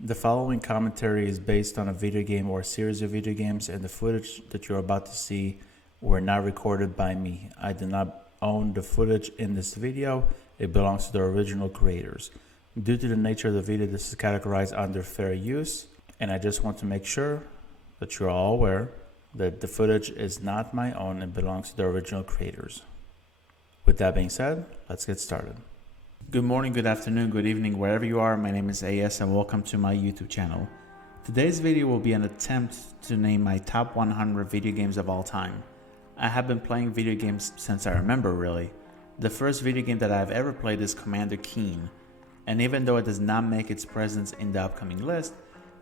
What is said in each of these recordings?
The following commentary is based on a video game or a series of video games, and the footage that you're about to see were not recorded by me. I do not own the footage in this video. It belongs to the original creators. Due to the nature of the video, this is categorized under fair use, and I just want to make sure that you're all aware that the footage is not my own and belongs to the original creators. With that being said, let's get started. Good morning, good afternoon, good evening, wherever you are. My name is AS and welcome to my YouTube channel. Today's video will be an attempt to name my top 100 video games of all time. I have been playing video games since I remember, really. The first video game that I have ever played is Commander Keen, and even though it does not make its presence in the upcoming list,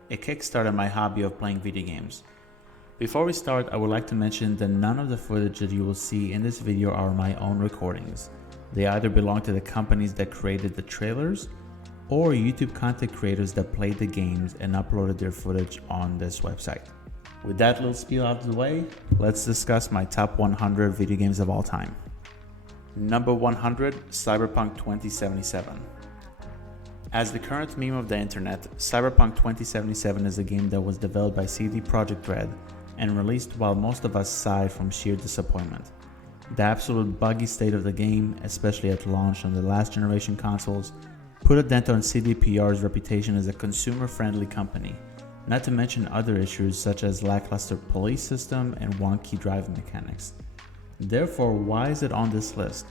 it kickstarted my hobby of playing video games. Before we start, I would like to mention that none of the footage that you will see in this video are my own recordings. They either belong to the companies that created the trailers or YouTube content creators that played the games and uploaded their footage on this website. With that little spiel out of the way, let's discuss my top 100 video games of all time. Number 100, Cyberpunk 2077. As the current meme of the internet, Cyberpunk 2077 is a game that was developed by CD Projekt Red and released while most of us sighed from sheer disappointment. The absolute buggy state of the game, especially at launch on the last generation consoles, put a dent on CDPR's reputation as a consumer-friendly company, not to mention other issues such as lackluster police system and wonky driving mechanics. Therefore, why is it on this list?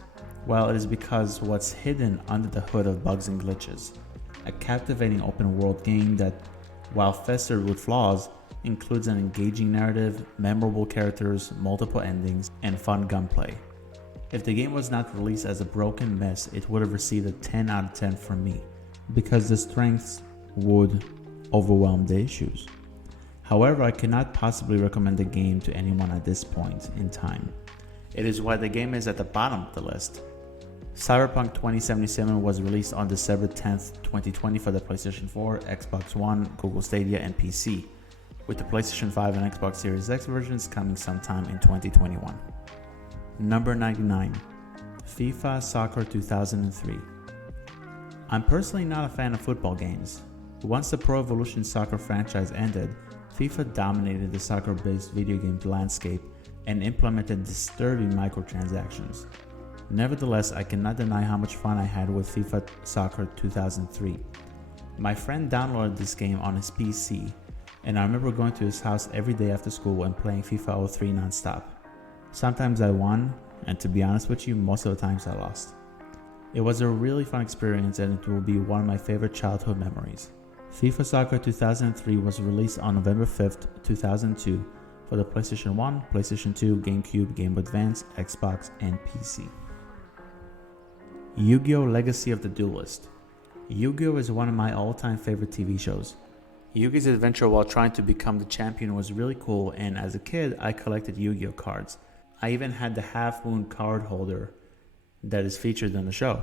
Well, it is because what's hidden under the hood of bugs and glitches. A captivating open world game that, while festered with flaws, includes an engaging narrative, memorable characters, multiple endings, and fun gunplay. If the game was not released as a broken mess, it would have received a 10 out of 10 from me, because the strengths would overwhelm the issues. However, I cannot possibly recommend the game to anyone at this point in time. It is why the game is at the bottom of the list. Cyberpunk 2077 was released on December 10th, 2020 for the PlayStation 4, Xbox One, Google Stadia, and PC, with the PlayStation 5 and Xbox Series X versions coming sometime in 2021. Number 99, FIFA Soccer 2003. I'm personally not a fan of football games. Once the Pro Evolution Soccer franchise ended, FIFA dominated the soccer-based video game landscape and implemented disturbing microtransactions. Nevertheless, I cannot deny how much fun I had with FIFA Soccer 2003. My friend downloaded this game on his PC, and I remember going to his house every day after school and playing FIFA 03 non-stop. Sometimes I won, and to be honest with you, most of the times I lost. It was a really fun experience and it will be one of my favorite childhood memories. FIFA Soccer 2003 was released on November 5th, 2002 for the PlayStation 1, PlayStation 2, GameCube, Game Boy Advance, Xbox, and PC. Yu-Gi-Oh! Legacy of the Duelist. Yu-Gi-Oh! Is one of my all-time favorite TV shows. Yugi's adventure while trying to become the champion was really cool, and as a kid, I collected Yu-Gi-Oh! Cards. I even had the Half Moon card holder that is featured in the show.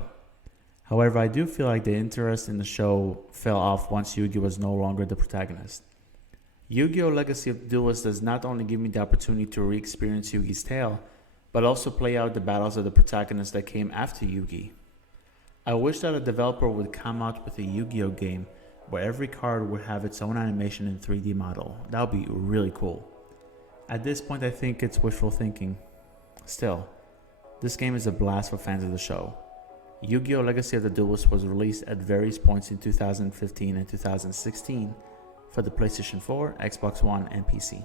However, I do feel like the interest in the show fell off once Yugi was no longer the protagonist. Yu-Gi-Oh! Legacy of the Duelist does not only give me the opportunity to re-experience Yugi's tale, but also play out the battles of the protagonists that came after Yugi. I wish that a developer would come out with a Yu-Gi-Oh! Game where every card would have its own animation in 3D model. That would be really cool. At this point, I think it's wishful thinking. Still, this game is a blast for fans of the show. Yu-Gi-Oh! Legacy of the Duelist was released at various points in 2015 and 2016 for the PlayStation 4, Xbox One, and PC.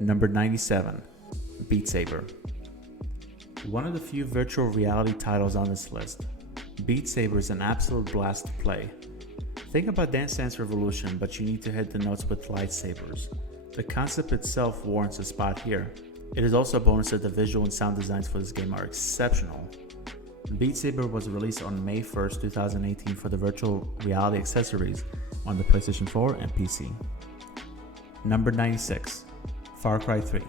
Number 97, Beat Saber. One of the few virtual reality titles on this list, Beat Saber is an absolute blast to play. Think about Dance Dance Revolution, but you need to hit the notes with lightsabers. The concept itself warrants a spot here. It is also a bonus that the visual and sound designs for this game are exceptional. Beat Saber was released on May 1st, 2018 for the virtual reality accessories on the PlayStation 4 and PC. Number 96, Far Cry 3.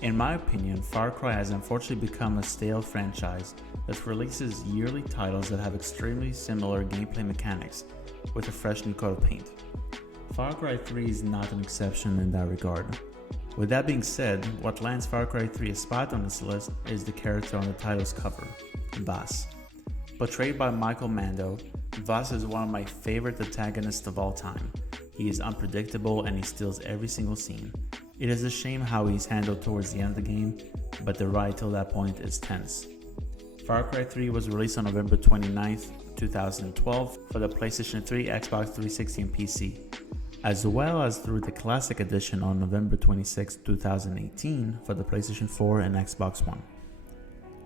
In my opinion, Far Cry has unfortunately become a stale franchise that releases yearly titles that have extremely similar gameplay mechanics with a fresh new coat of paint. Far Cry 3 is not an exception in that regard. With that being said, what lands Far Cry 3 a spot on this list is the character on the title's cover, Vaas. Portrayed by Michael Mando, Voss is one of my favorite antagonists of all time. He is unpredictable and he steals every single scene. It is a shame how he's handled towards the end of the game, but the ride till that point is tense. Far Cry 3 was released on November 29th, 2012 for the PlayStation 3, Xbox 360 and PC, as well as through the Classic Edition on November 26, 2018 for the PlayStation 4 and Xbox One.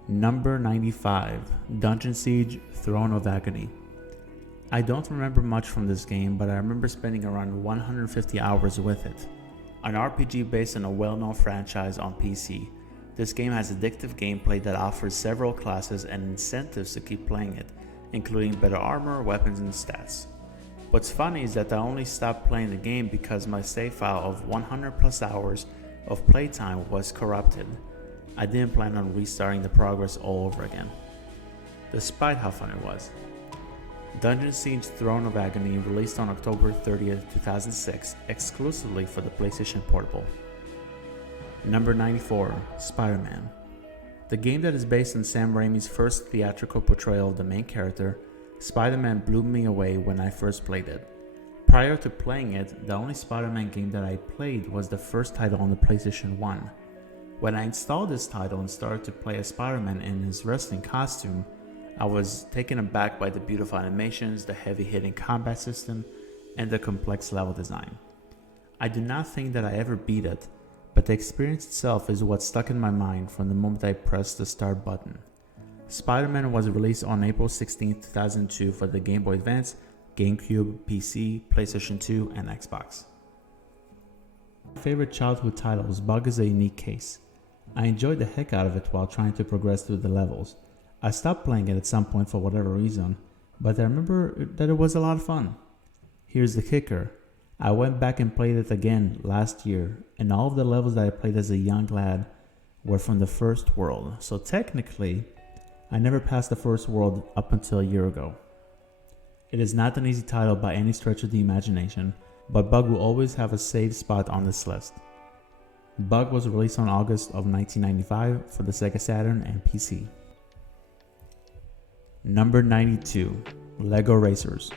Number 95, Dungeon Siege: Throne of Agony. I don't remember much from this game, but I remember spending around 150 hours with it. An RPG based on a well-known franchise on PC. This game has addictive gameplay that offers several classes and incentives to keep playing it, including better armor, weapons, and stats. What's funny is that I only stopped playing the game because my save file of 100 plus hours of playtime was corrupted. I didn't plan on restarting the progress all over again, despite how fun it was. Dungeon Siege: Throne of Agony released on October 30th, 2006, exclusively for the PlayStation Portable. Number 94, Spiderman. The game that is based on Sam Raimi's first theatrical portrayal of the main character, Spider-Man blew me away when I first played it. Prior to playing it, the only Spider-Man game that I played was the first title on the PlayStation 1. When I installed this title and started to play as Spider-Man in his wrestling costume, I was taken aback by the beautiful animations, the heavy-hitting combat system, and the complex level design. I do not think that I ever beat it, but the experience itself is what stuck in my mind from the moment I pressed the start button. Spider-Man was released on April 16, 2002 for the Game Boy Advance, GameCube, PC, PlayStation 2, and Xbox. My favorite childhood titles, Bug is a unique case. I enjoyed the heck out of it while trying to progress through the levels. I stopped playing it at some point for whatever reason, but I remember that it was a lot of fun. Here's the kicker. I went back and played it again last year, and all of the levels that I played as a young lad were from the first world, so technically, I never passed the first world up until a year ago. It is not an easy title by any stretch of the imagination, but Bug will always have a safe spot on this list. Bug was released on August of 1995 for the Sega Saturn and PC. Number 92, LEGO Racers.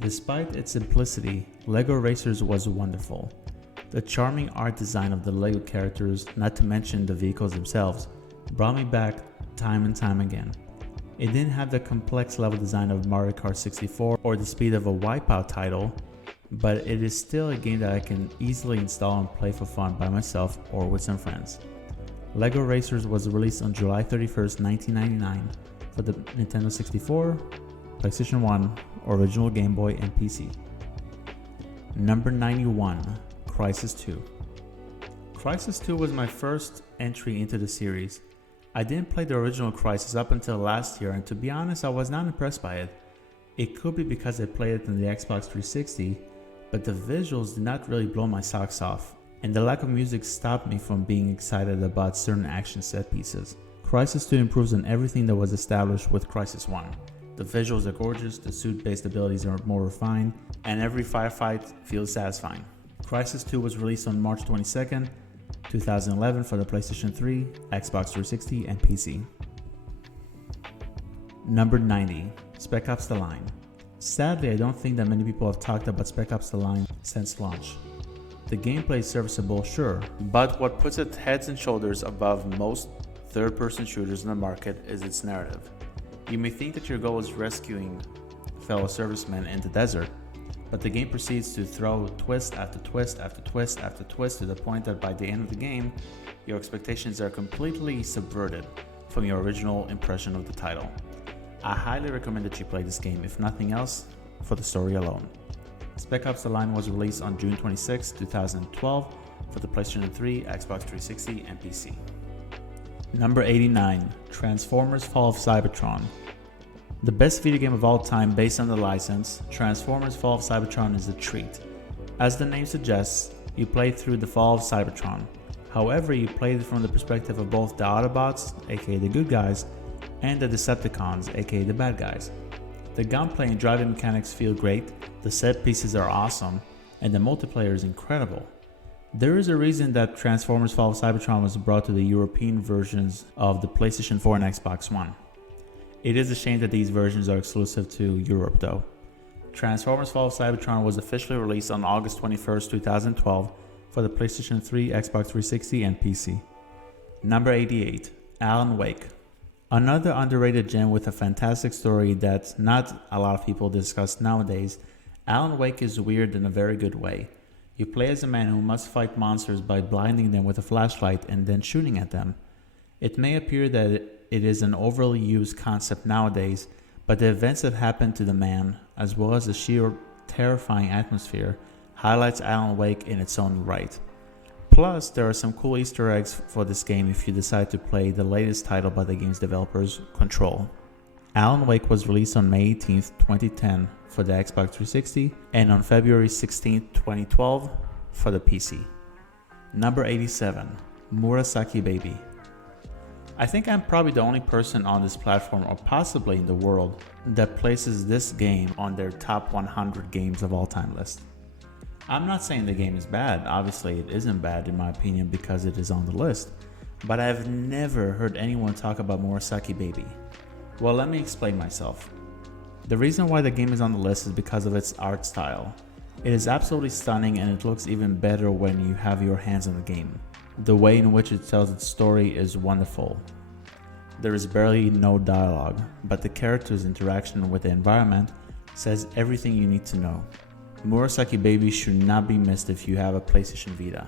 Despite its simplicity, LEGO Racers was wonderful. The charming art design of the LEGO characters, not to mention the vehicles themselves, brought me back time and time again. It didn't have the complex level design of Mario Kart 64 or the speed of a Wipeout title, but it is still a game that I can easily install and play for fun by myself or with some friends. LEGO Racers was released on July 31st, 1999 for the Nintendo 64, PlayStation 1, original Game Boy, and PC. Number 91, Crysis 2. Crysis 2 was my first entry into the series. I didn't play the original Crysis up until last year, and to be honest, I was not impressed by it. It could be because I played it on the Xbox 360, but the visuals did not really blow my socks off, and the lack of music stopped me from being excited about certain action set pieces. Crysis 2 improves on everything that was established with Crysis 1. The visuals are gorgeous, the suit-based abilities are more refined, and every firefight feels satisfying. Crysis 2 was released on March 22nd, 2011 for the PlayStation 3, Xbox 360, and PC. Number 90, Spec Ops the Line. Sadly, I don't think that many people have talked about Spec Ops the Line since launch. The gameplay is serviceable, sure, but what puts it heads and shoulders above most third-person shooters in the market is its narrative. You may think that your goal is rescuing fellow servicemen in the desert, but the game proceeds to throw twist after twist after twist after twist to the point that by the end of the game, your expectations are completely subverted from your original impression of the title. I highly recommend that you play this game, if nothing else, for the story alone. Spec Ops the Line was released on June 26, 2012 for the PlayStation 3, Xbox 360, and PC. Number 89, Transformers: Fall of Cybertron. The best video game of all time based on the license, Transformers: Fall of Cybertron is a treat. As the name suggests, you play through the fall of Cybertron. However, you play it from the perspective of both the Autobots, aka the good guys, and the Decepticons, aka the bad guys. The gunplay and driving mechanics feel great, the set pieces are awesome, and the multiplayer is incredible. There is a reason that Transformers: Fall of Cybertron was brought to the European versions of the PlayStation 4 and Xbox One. It is a shame that these versions are exclusive to Europe though. Transformers Fall of Cybertron was officially released on August 21st, 2012 for the PlayStation 3, Xbox 360, and PC. Number 88, Alan Wake. Another underrated gem with a fantastic story that not a lot of people discuss nowadays. Alan Wake is weird in a very good way. You play as a man who must fight monsters by blinding them with a flashlight and then shooting at them. It may appear that it is an overly used concept nowadays, but the events that happen to the man, as well as the sheer terrifying atmosphere, highlights Alan Wake in its own right. Plus, there are some cool Easter eggs for this game if you decide to play the latest title by the game's developers, Control. Alan Wake was released on May 18th, 2010 for the Xbox 360 and on February 16th, 2012 for the PC. Number 87, Murasaki Baby. I think I'm probably the only person on this platform or possibly in the world that places this game on their top 100 games of all time list. I'm not saying the game is bad, obviously it isn't bad in my opinion because it is on the list, but I've never heard anyone talk about Murasaki Baby. Well, let me explain myself. The reason why the game is on the list is because of its art style. It is absolutely stunning and it looks even better when you have your hands on the game. The way in which it tells its story is wonderful. There is barely no dialogue, but the character's interaction with the environment says everything you need to know. Murasaki Baby should not be missed if you have a PlayStation Vita.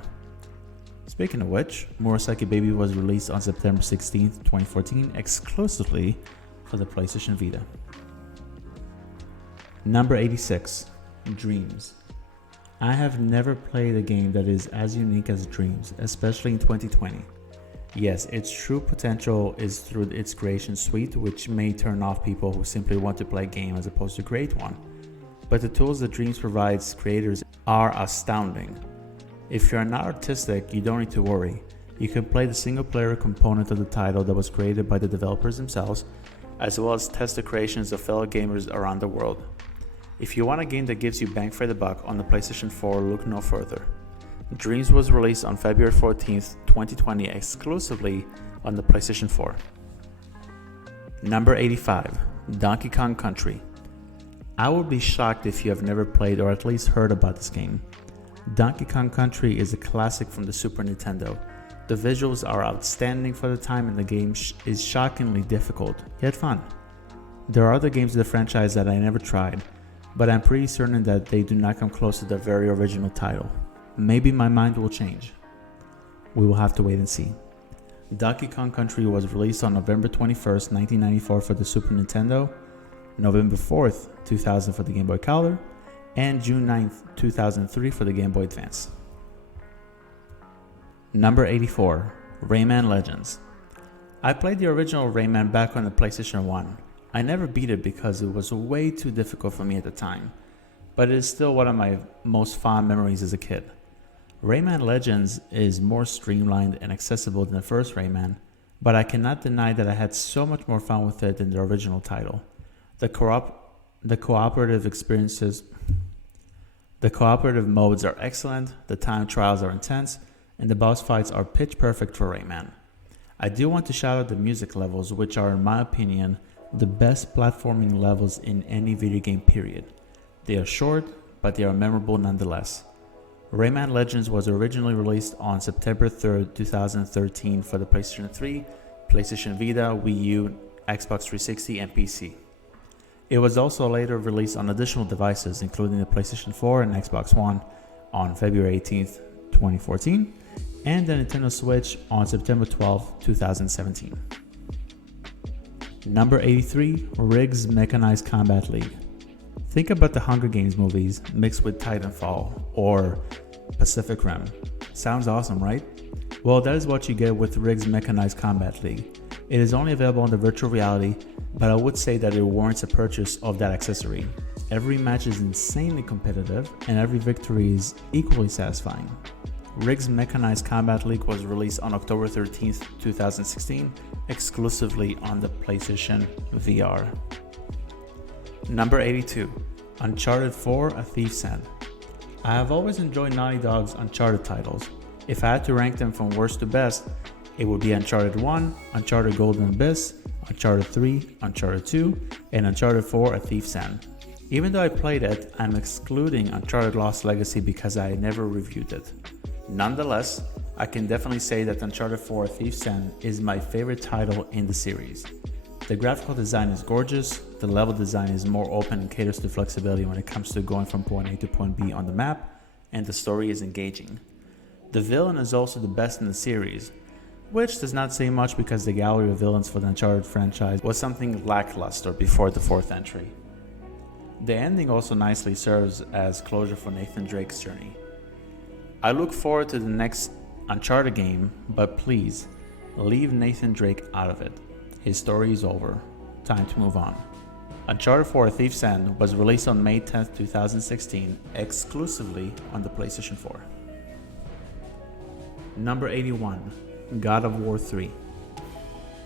Speaking of which, Murasaki Baby was released on September 16th, 2014 exclusively for the PlayStation Vita. Number 86, Dreams. I have never played a game that is as unique as Dreams, especially in 2020. Yes, its true potential is through its creation suite, which may turn off people who simply want to play a game as opposed to create one. But the tools that Dreams provides creators are astounding. If you're not artistic, you don't need to worry. You can play the single-player component of the title that was created by the developers themselves, as well as test the creations of fellow gamers around the world. If you want a game that gives you bang for the buck on the PlayStation 4, look no further. Dreams was released on February 14th, 2020 exclusively on the PlayStation 4. Number 85, Donkey Kong Country. I would be shocked if you have never played or at least heard about this game. Donkey Kong Country is a classic from the Super Nintendo. The visuals are outstanding for the time and the game is shockingly difficult, yet fun. There are other games of the franchise that I never tried, but I'm pretty certain that they do not come close to the very original title. Maybe my mind will change. We will have to wait and see. Donkey Kong Country was released on November 21st, 1994 for the Super Nintendo, November 4th, 2000 for the Game Boy Color, and June 9th, 2003 for the Game Boy Advance. Number 84, Rayman Legends. I played the original Rayman back on the PlayStation 1. I never beat it because it was way too difficult for me at the time, but it is still one of my most fond memories as a kid. Rayman Legends is more streamlined and accessible than the first Rayman, but I cannot deny that I had so much more fun with it than the original title. The cooperative modes are excellent, the time trials are intense, and the boss fights are pitch perfect for Rayman. I do want to shout out the music levels, which are in my opinion the best platforming levels in any video game period. They are short, but they are memorable nonetheless. Rayman Legends was originally released on September 3rd, 2013 for the PlayStation 3, PlayStation Vita, Wii U, Xbox 360, and PC. It was also later released on additional devices, including the PlayStation 4 and Xbox One on February 18th, 2014, and the Nintendo Switch on September 12th, 2017. Number 83, Riggs Mechanized Combat League. Think about the Hunger Games movies mixed with Titanfall or Pacific Rim. Sounds awesome, right? Well, that is what you get with Riggs Mechanized Combat League. It is only available on the virtual reality, but I would say that it warrants a purchase of that accessory. Every match is insanely competitive, and every victory is equally satisfying. Riggs Mechanized Combat League was released on October 13th, 2016, exclusively on the PlayStation VR. Number 82, Uncharted 4: A Thief's End. I have always enjoyed Naughty Dog's Uncharted titles. If I had to rank them from worst to best, It would be Uncharted 1, Uncharted Golden Abyss, Uncharted 3, Uncharted 2, and Uncharted 4 A Thief's End. Even though I played it, I'm excluding Uncharted Lost Legacy because I never reviewed it. Nonetheless, I can definitely say that Uncharted 4 A Thief's End is my favorite title in the series. The graphical design is gorgeous, the level design is more open and caters to flexibility when it comes to going from point A to point B on the map, and the story is engaging. The villain is also the best in the series, which does not say much because the gallery of villains for the Uncharted franchise was something lackluster before the 4th entry. The ending also nicely serves as closure for Nathan Drake's journey. I look forward to the next Uncharted game, but please, leave Nathan Drake out of it. His story is over. Time to move on. Uncharted 4 A Thief's End was released on May 10th, 2016, exclusively on the PlayStation 4. Number 81, God of War 3.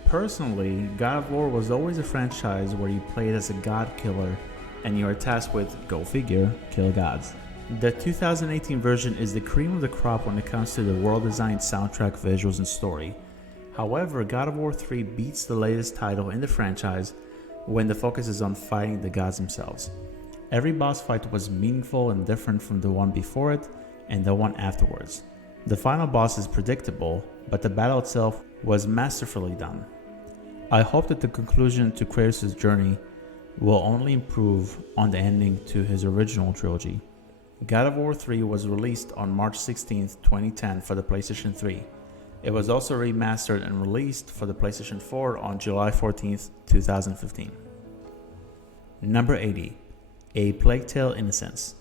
Personally, God of War was always a franchise where you played as a god killer and you are tasked with, go figure, kill gods. The 2018 version is the cream of the crop when it comes to the well-designed soundtrack, visuals, and story. However, God of War 3 beats the latest title in the franchise when the focus is on fighting the gods themselves. Every boss fight was meaningful and different from the one before it and the one afterwards. The final boss is predictable, but the battle itself was masterfully done. I hope that the conclusion to Crysis' journey will only improve on the ending to his original trilogy. God of War 3 was released on March 16, 2010 for the PlayStation 3. It was also remastered and released for the PlayStation 4 on July 14, 2015. Number 80, A Plague Tale: Innocence.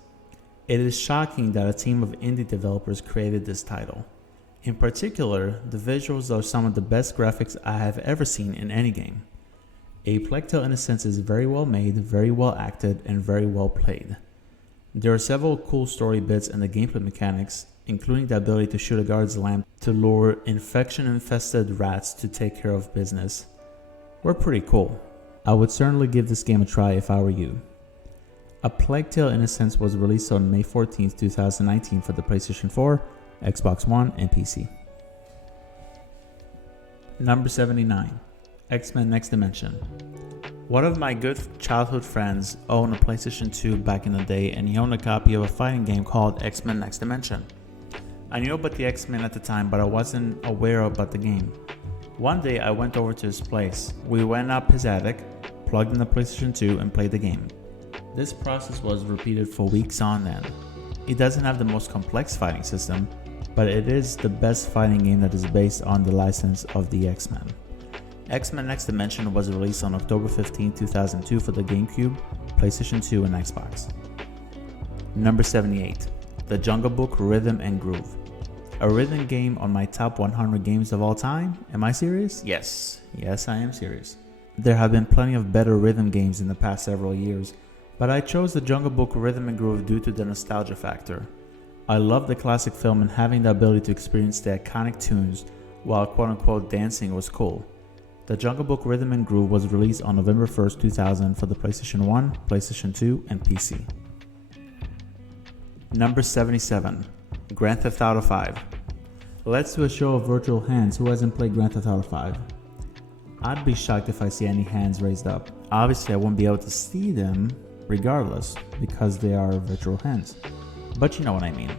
It is shocking that a team of indie developers created this title. In particular, the visuals are some of the best graphics I have ever seen in any game. A Plague Tale: Innocence is very well made, very well acted, and very well played. There are several cool story bits and the gameplay mechanics, including the ability to shoot a guard's lamp to lure infection-infested rats to take care of business, were pretty cool. I would certainly give this game a try if I were you. A Plague Tale: Innocence was released on May 14, 2019 for the PlayStation 4, Xbox One, and PC. Number 79, X-Men Next Dimension. One of my good childhood friends owned a PlayStation 2 back in the day, and he owned a copy of a fighting game called X-Men Next Dimension. I knew about the X-Men at the time, but I wasn't aware about the game. One day I went over to his place. We went up his attic, plugged in the PlayStation 2, and played the game. This process was repeated for weeks on end. It doesn't have the most complex fighting system, but it is the best fighting game that is based on the license of the X-Men. X-Men Next Dimension was released on October 15, 2002 for the GameCube, PlayStation 2, and Xbox. Number 78, The Jungle Book Rhythm and Groove. A rhythm game on my top 100 games of all time? Am I serious? Yes, I am serious. There have been plenty of better rhythm games in the past several years, but I chose The Jungle Book Rhythm and Groove due to the nostalgia factor. I love the classic film, and having the ability to experience the iconic tunes while quote-unquote dancing was cool. The Jungle Book Rhythm and Groove was released on November 1st, 2000 for the PlayStation 1, PlayStation 2, and PC. Number 77, Grand Theft Auto 5. Let's do a show of virtual hands. Who hasn't played Grand Theft Auto 5? I'd be shocked if I see any hands raised up. Obviously, I won't be able to see them regardless because they are virtual hands. But you know what I mean.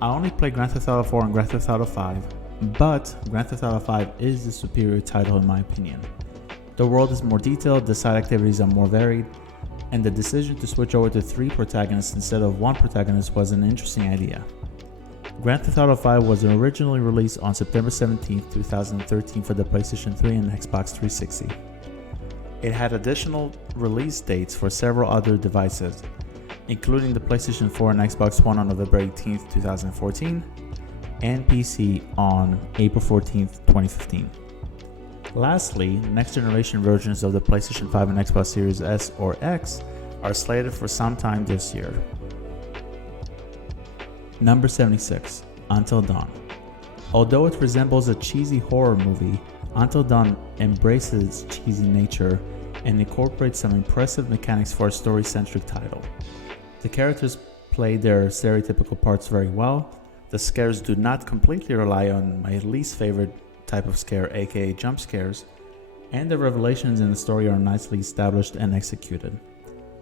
I only played Grand Theft Auto 4 and Grand Theft Auto 5, but Grand Theft Auto 5 is the superior title in my opinion. The world is more detailed, the side activities are more varied, and the decision to switch over to 3 protagonists instead of 1 protagonist was an interesting idea. Grand Theft Auto 5 was originally released on September 17, 2013 for the PlayStation 3 and Xbox 360. It had additional release dates for several other devices, including the PlayStation 4 and Xbox One on November 18, 2014, and PC on April 14, 2015. Lastly, next generation versions of the PlayStation 5 and Xbox Series S or X are slated for sometime this year. Number 76, Until Dawn. Although it resembles a cheesy horror movie, Until Dawn embraces its cheesy nature and incorporates some impressive mechanics for a story-centric title. The characters play their stereotypical parts very well. The scares do not completely rely on my least favorite type of scare, aka jump scares, and the revelations in the story are nicely established and executed.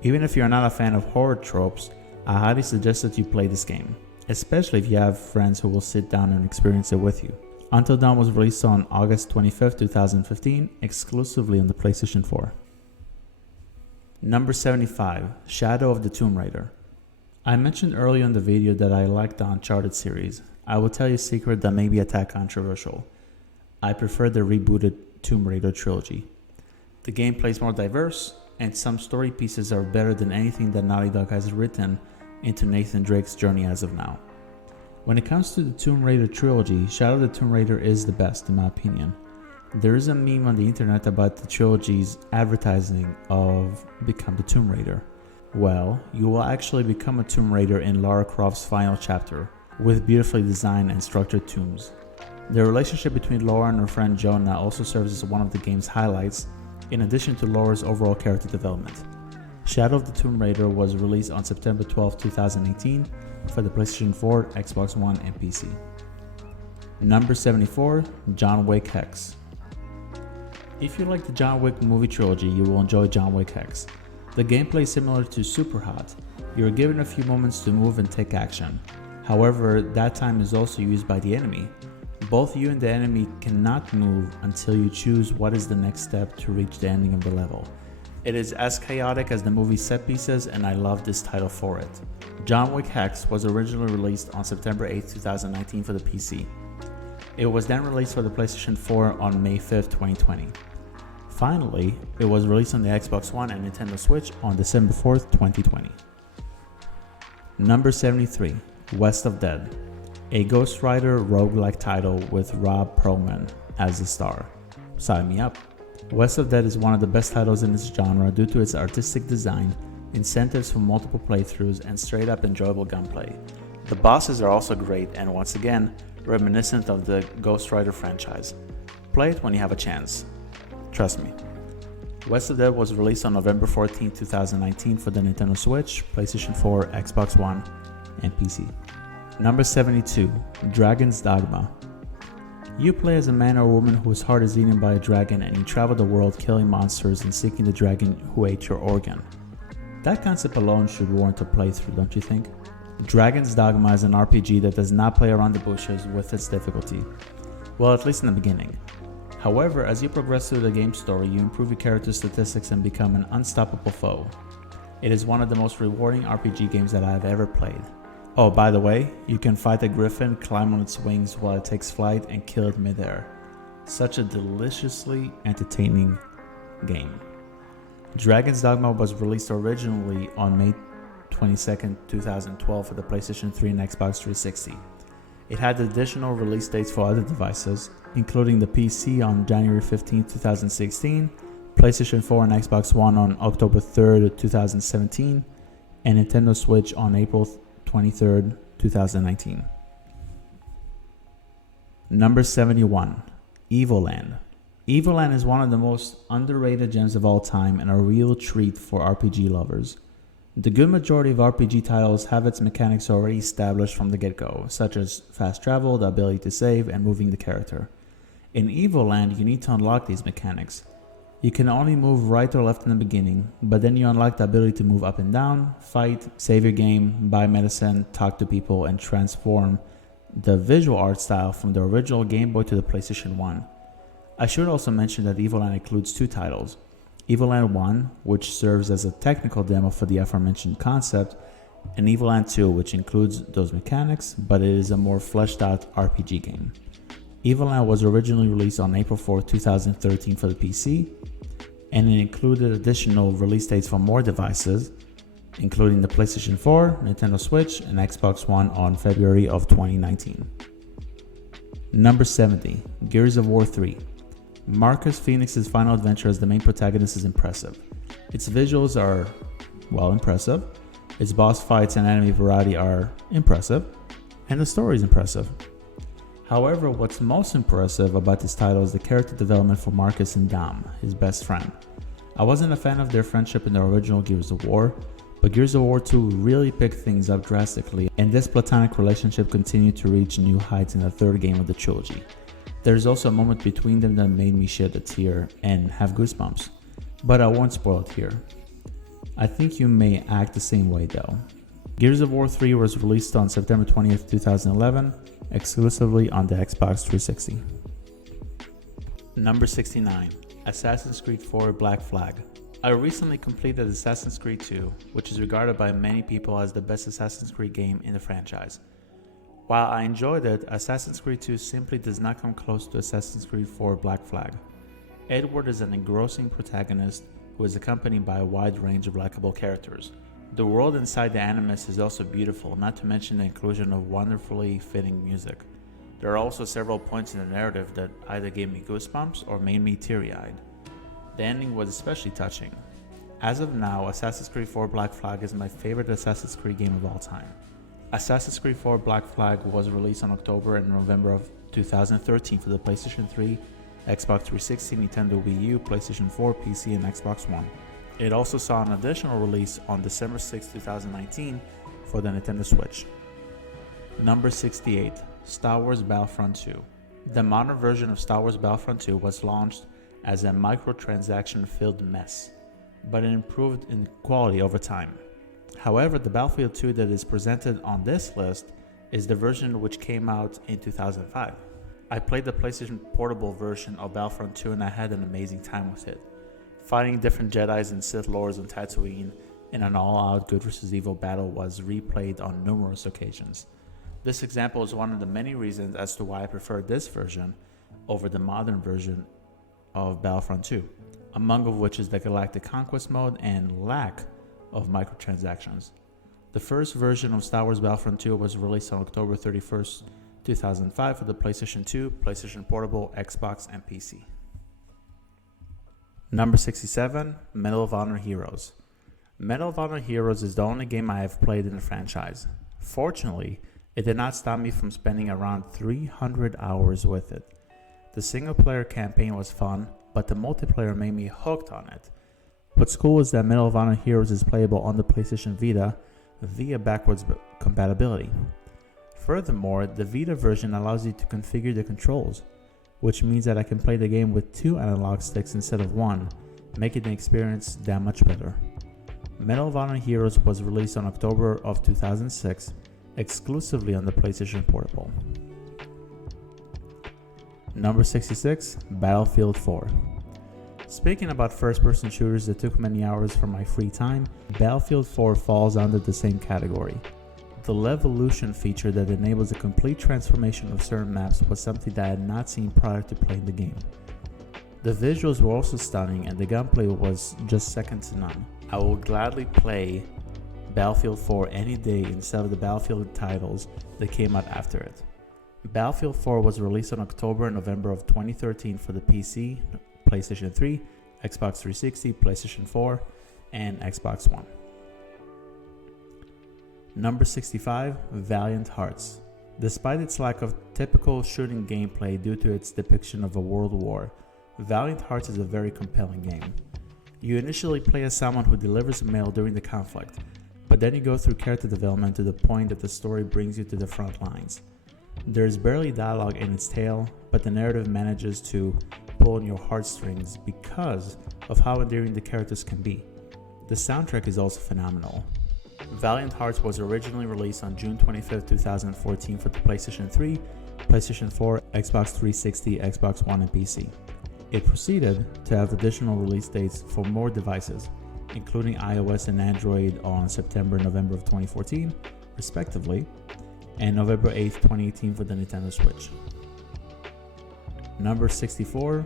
Even if you're not a fan of horror tropes, I highly suggest that you play this game, especially if you have friends who will sit down and experience it with you. Until Dawn was released on August 25th, 2015, exclusively on the PlayStation 4. Number 75, Shadow of the Tomb Raider. I mentioned earlier in the video that I like the Uncharted series. I will tell you a secret that may be a tad controversial. I prefer the rebooted Tomb Raider trilogy. The gameplay is more diverse, and some story pieces are better than anything that Naughty Dog has written into Nathan Drake's journey as of now. When it comes to the Tomb Raider trilogy, Shadow of the Tomb Raider is the best in my opinion. There is a meme on the internet about the trilogy's advertising of Become the Tomb Raider. Well, you will actually become a Tomb Raider in Lara Croft's final chapter, with beautifully designed and structured tombs. The relationship between Laura and her friend Jonah also serves as one of the game's highlights, in addition to Laura's overall character development. Shadow of the Tomb Raider was released on September 12, 2018 for the PlayStation 4, Xbox One, and PC. Number 74, John Wick Hex. If you like the John Wick movie trilogy, you will enjoy John Wick Hex. The gameplay is similar to Superhot. You are given a few moments to move and take action. However, that time is also used by the enemy. Both you and the enemy cannot move until you choose what is the next step to reach the ending of the level. It is as chaotic as the movie's set pieces, and I love this title for it. John Wick Hex was originally released on September 8, 2019 for the PC. It was then released for the PlayStation 4 on May 5, 2020. Finally, it was released on the Xbox One and Nintendo Switch on December 4, 2020. Number 73, West of Dead. A Ghost Rider roguelike title with Rob Perlman as the star. Sign me up. West of Dead is one of the best titles in its genre due to its artistic design, incentives for multiple playthroughs, and straight up enjoyable gunplay. The bosses are also great and once again, reminiscent of the Ghost Rider franchise. Play it when you have a chance. Trust me. West of Dead was released on November 14, 2019 for the Nintendo Switch, PlayStation 4, Xbox One, and PC. Number 72, Dragon's Dogma. You play as a man or woman whose heart is eaten by a dragon, and you travel the world killing monsters and seeking the dragon who ate your organ. That concept alone should warrant a playthrough, don't you think? Dragon's Dogma is an RPG that does not play around the bushes with its difficulty. Well, at least in the beginning. However, as you progress through the game's story, you improve your character statistics and become an unstoppable foe. It is one of the most rewarding RPG games that I have ever played. Oh, by the way, you can fight a griffin, climb on its wings while it takes flight, and kill it midair. Such a deliciously entertaining game. Dragon's Dogma was released originally on May 22, 2012 for the PlayStation 3 and Xbox 360. It had additional release dates for other devices, including the PC on January 15, 2016, PlayStation 4 and Xbox One on October 3, 2017, and Nintendo Switch on April 23, 2019. Number 71, Evoland. Evoland is one of the most underrated gems of all time and a real treat for RPG lovers. The good majority of RPG titles have its mechanics already established from the get-go, such as fast travel, the ability to save, and moving the character. In Evoland, you need to unlock these mechanics. You can only move right or left in the beginning, but then you unlock the ability to move up and down, fight, save your game, buy medicine, talk to people, and transform the visual art style from the original Game Boy to the PlayStation 1. I should also mention that Evoland includes two titles. Evoland 1, which serves as a technical demo for the aforementioned concept, and Evoland 2, which includes those mechanics, but it is a more fleshed out RPG game. Evoland was originally released on April 4, 2013 for the PC, and it included additional release dates for more devices, including the PlayStation 4, Nintendo Switch, and Xbox One on February of 2019. Number 70, Gears of War 3. Marcus Phoenix's final adventure as the main protagonist is impressive. Its visuals are, well, impressive. Its boss fights and enemy variety are impressive. And the story is impressive. However, what's most impressive about this title is the character development for Marcus and Dom, his best friend. I wasn't a fan of their friendship in the original Gears of War, but Gears of War 2 really picked things up drastically, and this platonic relationship continued to reach new heights in the third game of the trilogy. There's also a moment between them that made me shed a tear and have goosebumps, but I won't spoil it here. I think you may act the same way though. Gears of War 3 was released on September 20th, 2011, exclusively on the Xbox 360. Number 69, Assassin's Creed 4 Black Flag. I recently completed Assassin's Creed 2, which is regarded by many people as the best Assassin's Creed game in the franchise. While I enjoyed it, Assassin's Creed 2 simply does not come close to Assassin's Creed 4 Black Flag. Edward is an engrossing protagonist who is accompanied by a wide range of likable characters. The world inside the Animus is also beautiful, not to mention the inclusion of wonderfully fitting music. There are also several points in the narrative that either gave me goosebumps or made me teary-eyed. The ending was especially touching. As of now, Assassin's Creed 4 Black Flag is my favorite Assassin's Creed game of all time. Assassin's Creed 4 Black Flag was released on October and November of 2013 for the PlayStation 3, Xbox 360, Nintendo Wii U, PlayStation 4, PC, and Xbox One. It also saw an additional release on December 6, 2019 for the Nintendo Switch. Number 68, Star Wars Battlefront 2. The modern version of Star Wars Battlefront 2 was launched as a microtransaction-filled mess, but it improved in quality over time. However, the Battlefield 2 that is presented on this list is the version which came out in 2005. I played the PlayStation Portable version of Battlefront 2 and I had an amazing time with it. Fighting different Jedis and Sith Lords on Tatooine in an all-out good versus evil battle was replayed on numerous occasions. This example is one of the many reasons as to why I prefer this version over the modern version of Battlefront 2, among of which is the Galactic Conquest mode and lack of microtransactions. The first version of Star Wars Battlefront 2 was released on October 31st, 2005 for the PlayStation 2, PlayStation Portable, Xbox, and PC. Number 67, Medal of Honor Heroes. Medal of Honor Heroes is the only game I have played in the franchise. Fortunately, it did not stop me from spending around 300 hours with it. The single-player campaign was fun, but the multiplayer made me hooked on it. What's cool is that Medal of Honor Heroes is playable on the PlayStation Vita via backwards compatibility. Furthermore, the Vita version allows you to configure the controls, which means that I can play the game with 2 analog sticks instead of 1, making the experience that much better. Medal of Honor Heroes was released on October of 2006, exclusively on the PlayStation Portable. Number 66, Battlefield 4. Speaking about first-person shooters that took many hours from my free time, Battlefield 4 falls under the same category. The Levolution feature that enables a complete transformation of certain maps was something that I had not seen prior to playing the game. The visuals were also stunning and the gunplay was just second to none. I will gladly play Battlefield 4 any day instead of the Battlefield titles that came out after it. Battlefield 4 was released on October and November of 2013 for the PC, PlayStation 3, Xbox 360, PlayStation 4, and Xbox One. Number 65, Valiant Hearts. Despite its lack of typical shooting gameplay due to its depiction of a world war, Valiant Hearts is a very compelling game. You initially play as someone who delivers mail during the conflict, but then you go through character development to the point that the story brings you to the front lines. There is barely dialogue in its tale, but the narrative manages to pull on your heartstrings because of how endearing the characters can be. The soundtrack is also phenomenal. Valiant Hearts was originally released on June 25, 2014 for the PlayStation 3, PlayStation 4, Xbox 360, Xbox One, and PC. It proceeded to have additional release dates for more devices, including iOS and Android on September and November of 2014, respectively, and November 8, 2018 for the Nintendo Switch. Number 64,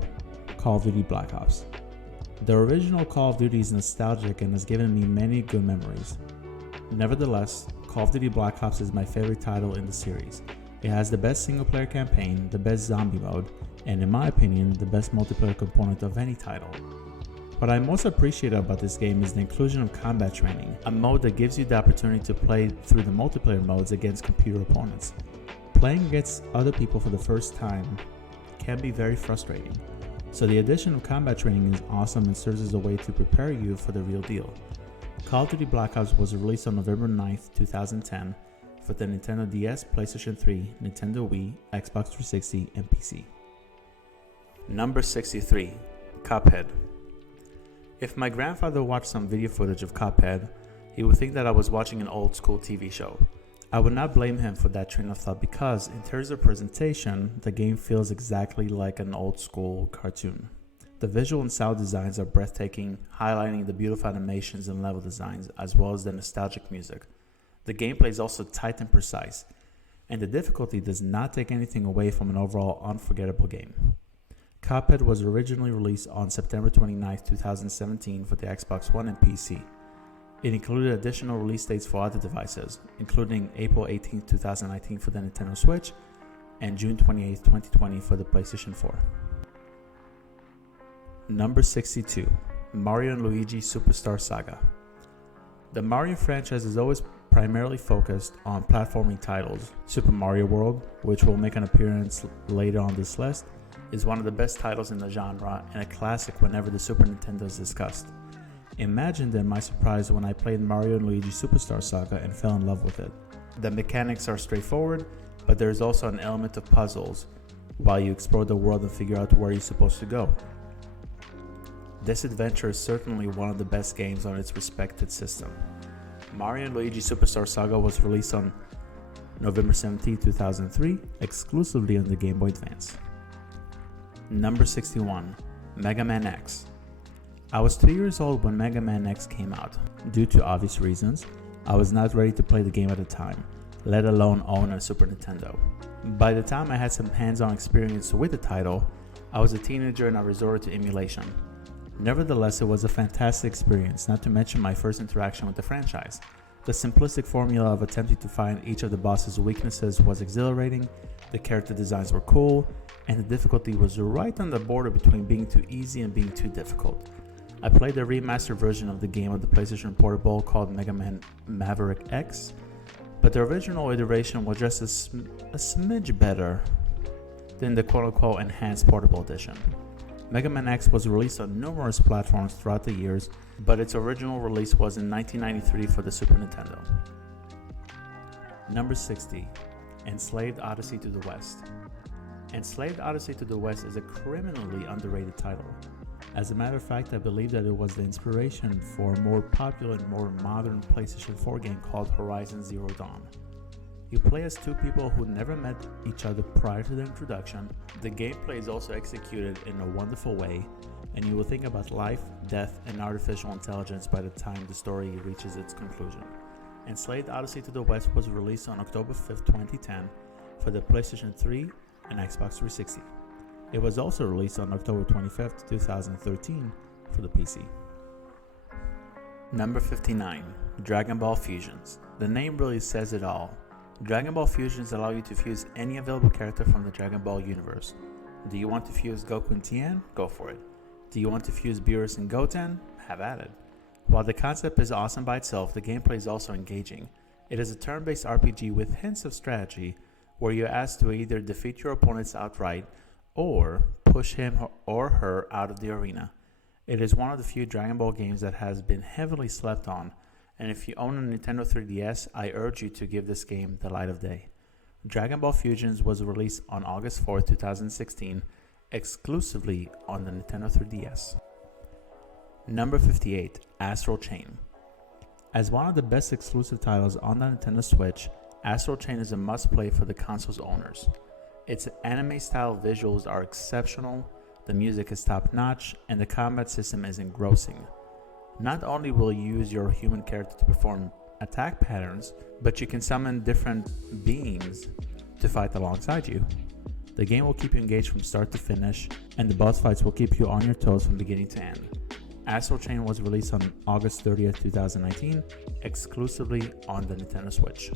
Call of Duty Black Ops. The original Call of Duty is nostalgic and has given me many good memories. Nevertheless, Call of Duty Black Ops is my favorite title in the series. It has the best single-player campaign, the best zombie mode, and in my opinion, the best multiplayer component of any title. What I most appreciate about this game is the inclusion of combat training, a mode that gives you the opportunity to play through the multiplayer modes against computer opponents. Playing against other people for the first time can be very frustrating, so the addition of combat training is awesome and serves as a way to prepare you for the real deal. Call of Duty Black Ops was released on November 9th, 2010 for the Nintendo DS, PlayStation 3, Nintendo Wii, Xbox 360, and PC. Number 63, Cuphead. If my grandfather watched some video footage of Cuphead, he would think that I was watching an old school TV show. I would not blame him for that train of thought because, in terms of presentation, the game feels exactly like an old school cartoon. The visual and sound designs are breathtaking, highlighting the beautiful animations and level designs, as well as the nostalgic music. The gameplay is also tight and precise, and the difficulty does not take anything away from an overall unforgettable game. Cuphead was originally released on September 29, 2017 for the Xbox One and PC. It included additional release dates for other devices, including April 18, 2019 for the Nintendo Switch and June 28, 2020 for the PlayStation 4. Number 62, Mario & Luigi Superstar Saga. The Mario franchise is always primarily focused on platforming titles. Super Mario World, which will make an appearance later on this list, is one of the best titles in the genre and a classic whenever the Super Nintendo is discussed. Imagine then my surprise when I played Mario & Luigi Superstar Saga and fell in love with it. The mechanics are straightforward, but there is also an element of puzzles while you explore the world and figure out where you're supposed to go. This adventure is certainly one of the best games on its respected system. Mario & Luigi Superstar Saga was released on November 17, 2003, exclusively on the Game Boy Advance. Number 61, Mega Man X. I was 2 years old when Mega Man X came out. Due to obvious reasons, I was not ready to play the game at the time, let alone own a Super Nintendo. By the time I had some hands-on experience with the title, I was a teenager and I resorted to emulation. Nevertheless, it was a fantastic experience, not to mention my first interaction with the franchise. The simplistic formula of attempting to find each of the boss's weaknesses was exhilarating, the character designs were cool, and the difficulty was right on the border between being too easy and being too difficult. I played the remastered version of the game on the PlayStation Portable called Mega Man Maverick X, but the original iteration was just a smidge better than the quote-unquote enhanced portable edition. Mega Man X was released on numerous platforms throughout the years, but its original release was in 1993 for the Super Nintendo. Number 60, Enslaved Odyssey to the West. Enslaved Odyssey to the West is a criminally underrated title. As a matter of fact, I believe that it was the inspiration for a more popular and more modern PlayStation 4 game called Horizon Zero Dawn. You play as two people who never met each other prior to their introduction. The gameplay is also executed in a wonderful way, and you will think about life, death, and artificial intelligence by the time the story reaches its conclusion. Enslaved Odyssey to the West was released on October 5, 2010 for the PlayStation 3 and Xbox 360. It was also released on October 25, 2013 for the PC. Number 59, Dragon Ball Fusions. The name really says it all. Dragon Ball Fusions allow you to fuse any available character from the Dragon Ball universe. Do you want to fuse Goku and Tien? Go for it. Do you want to fuse Beerus and Goten? Have at it. While the concept is awesome by itself, the gameplay is also engaging. It is a turn-based RPG with hints of strategy, where you're asked to either defeat your opponents outright or push him or her out of the arena. It is one of the few Dragon Ball games that has been heavily slept on, and if you own a Nintendo 3DS, I urge you to give this game the light of day. Dragon Ball Fusions was released on August 4, 2016, exclusively on the Nintendo 3DS. Number 58, Astral Chain. As one of the best exclusive titles on the Nintendo Switch, Astral Chain is a must-play for the console's owners. Its anime-style visuals are exceptional, the music is top-notch, and the combat system is engrossing. Not only will you use your human character to perform attack patterns, but you can summon different beings to fight alongside you. The game will keep you engaged from start to finish, and the boss fights will keep you on your toes from beginning to end. Astral Chain was released on August 30th, 2019, exclusively on the Nintendo Switch.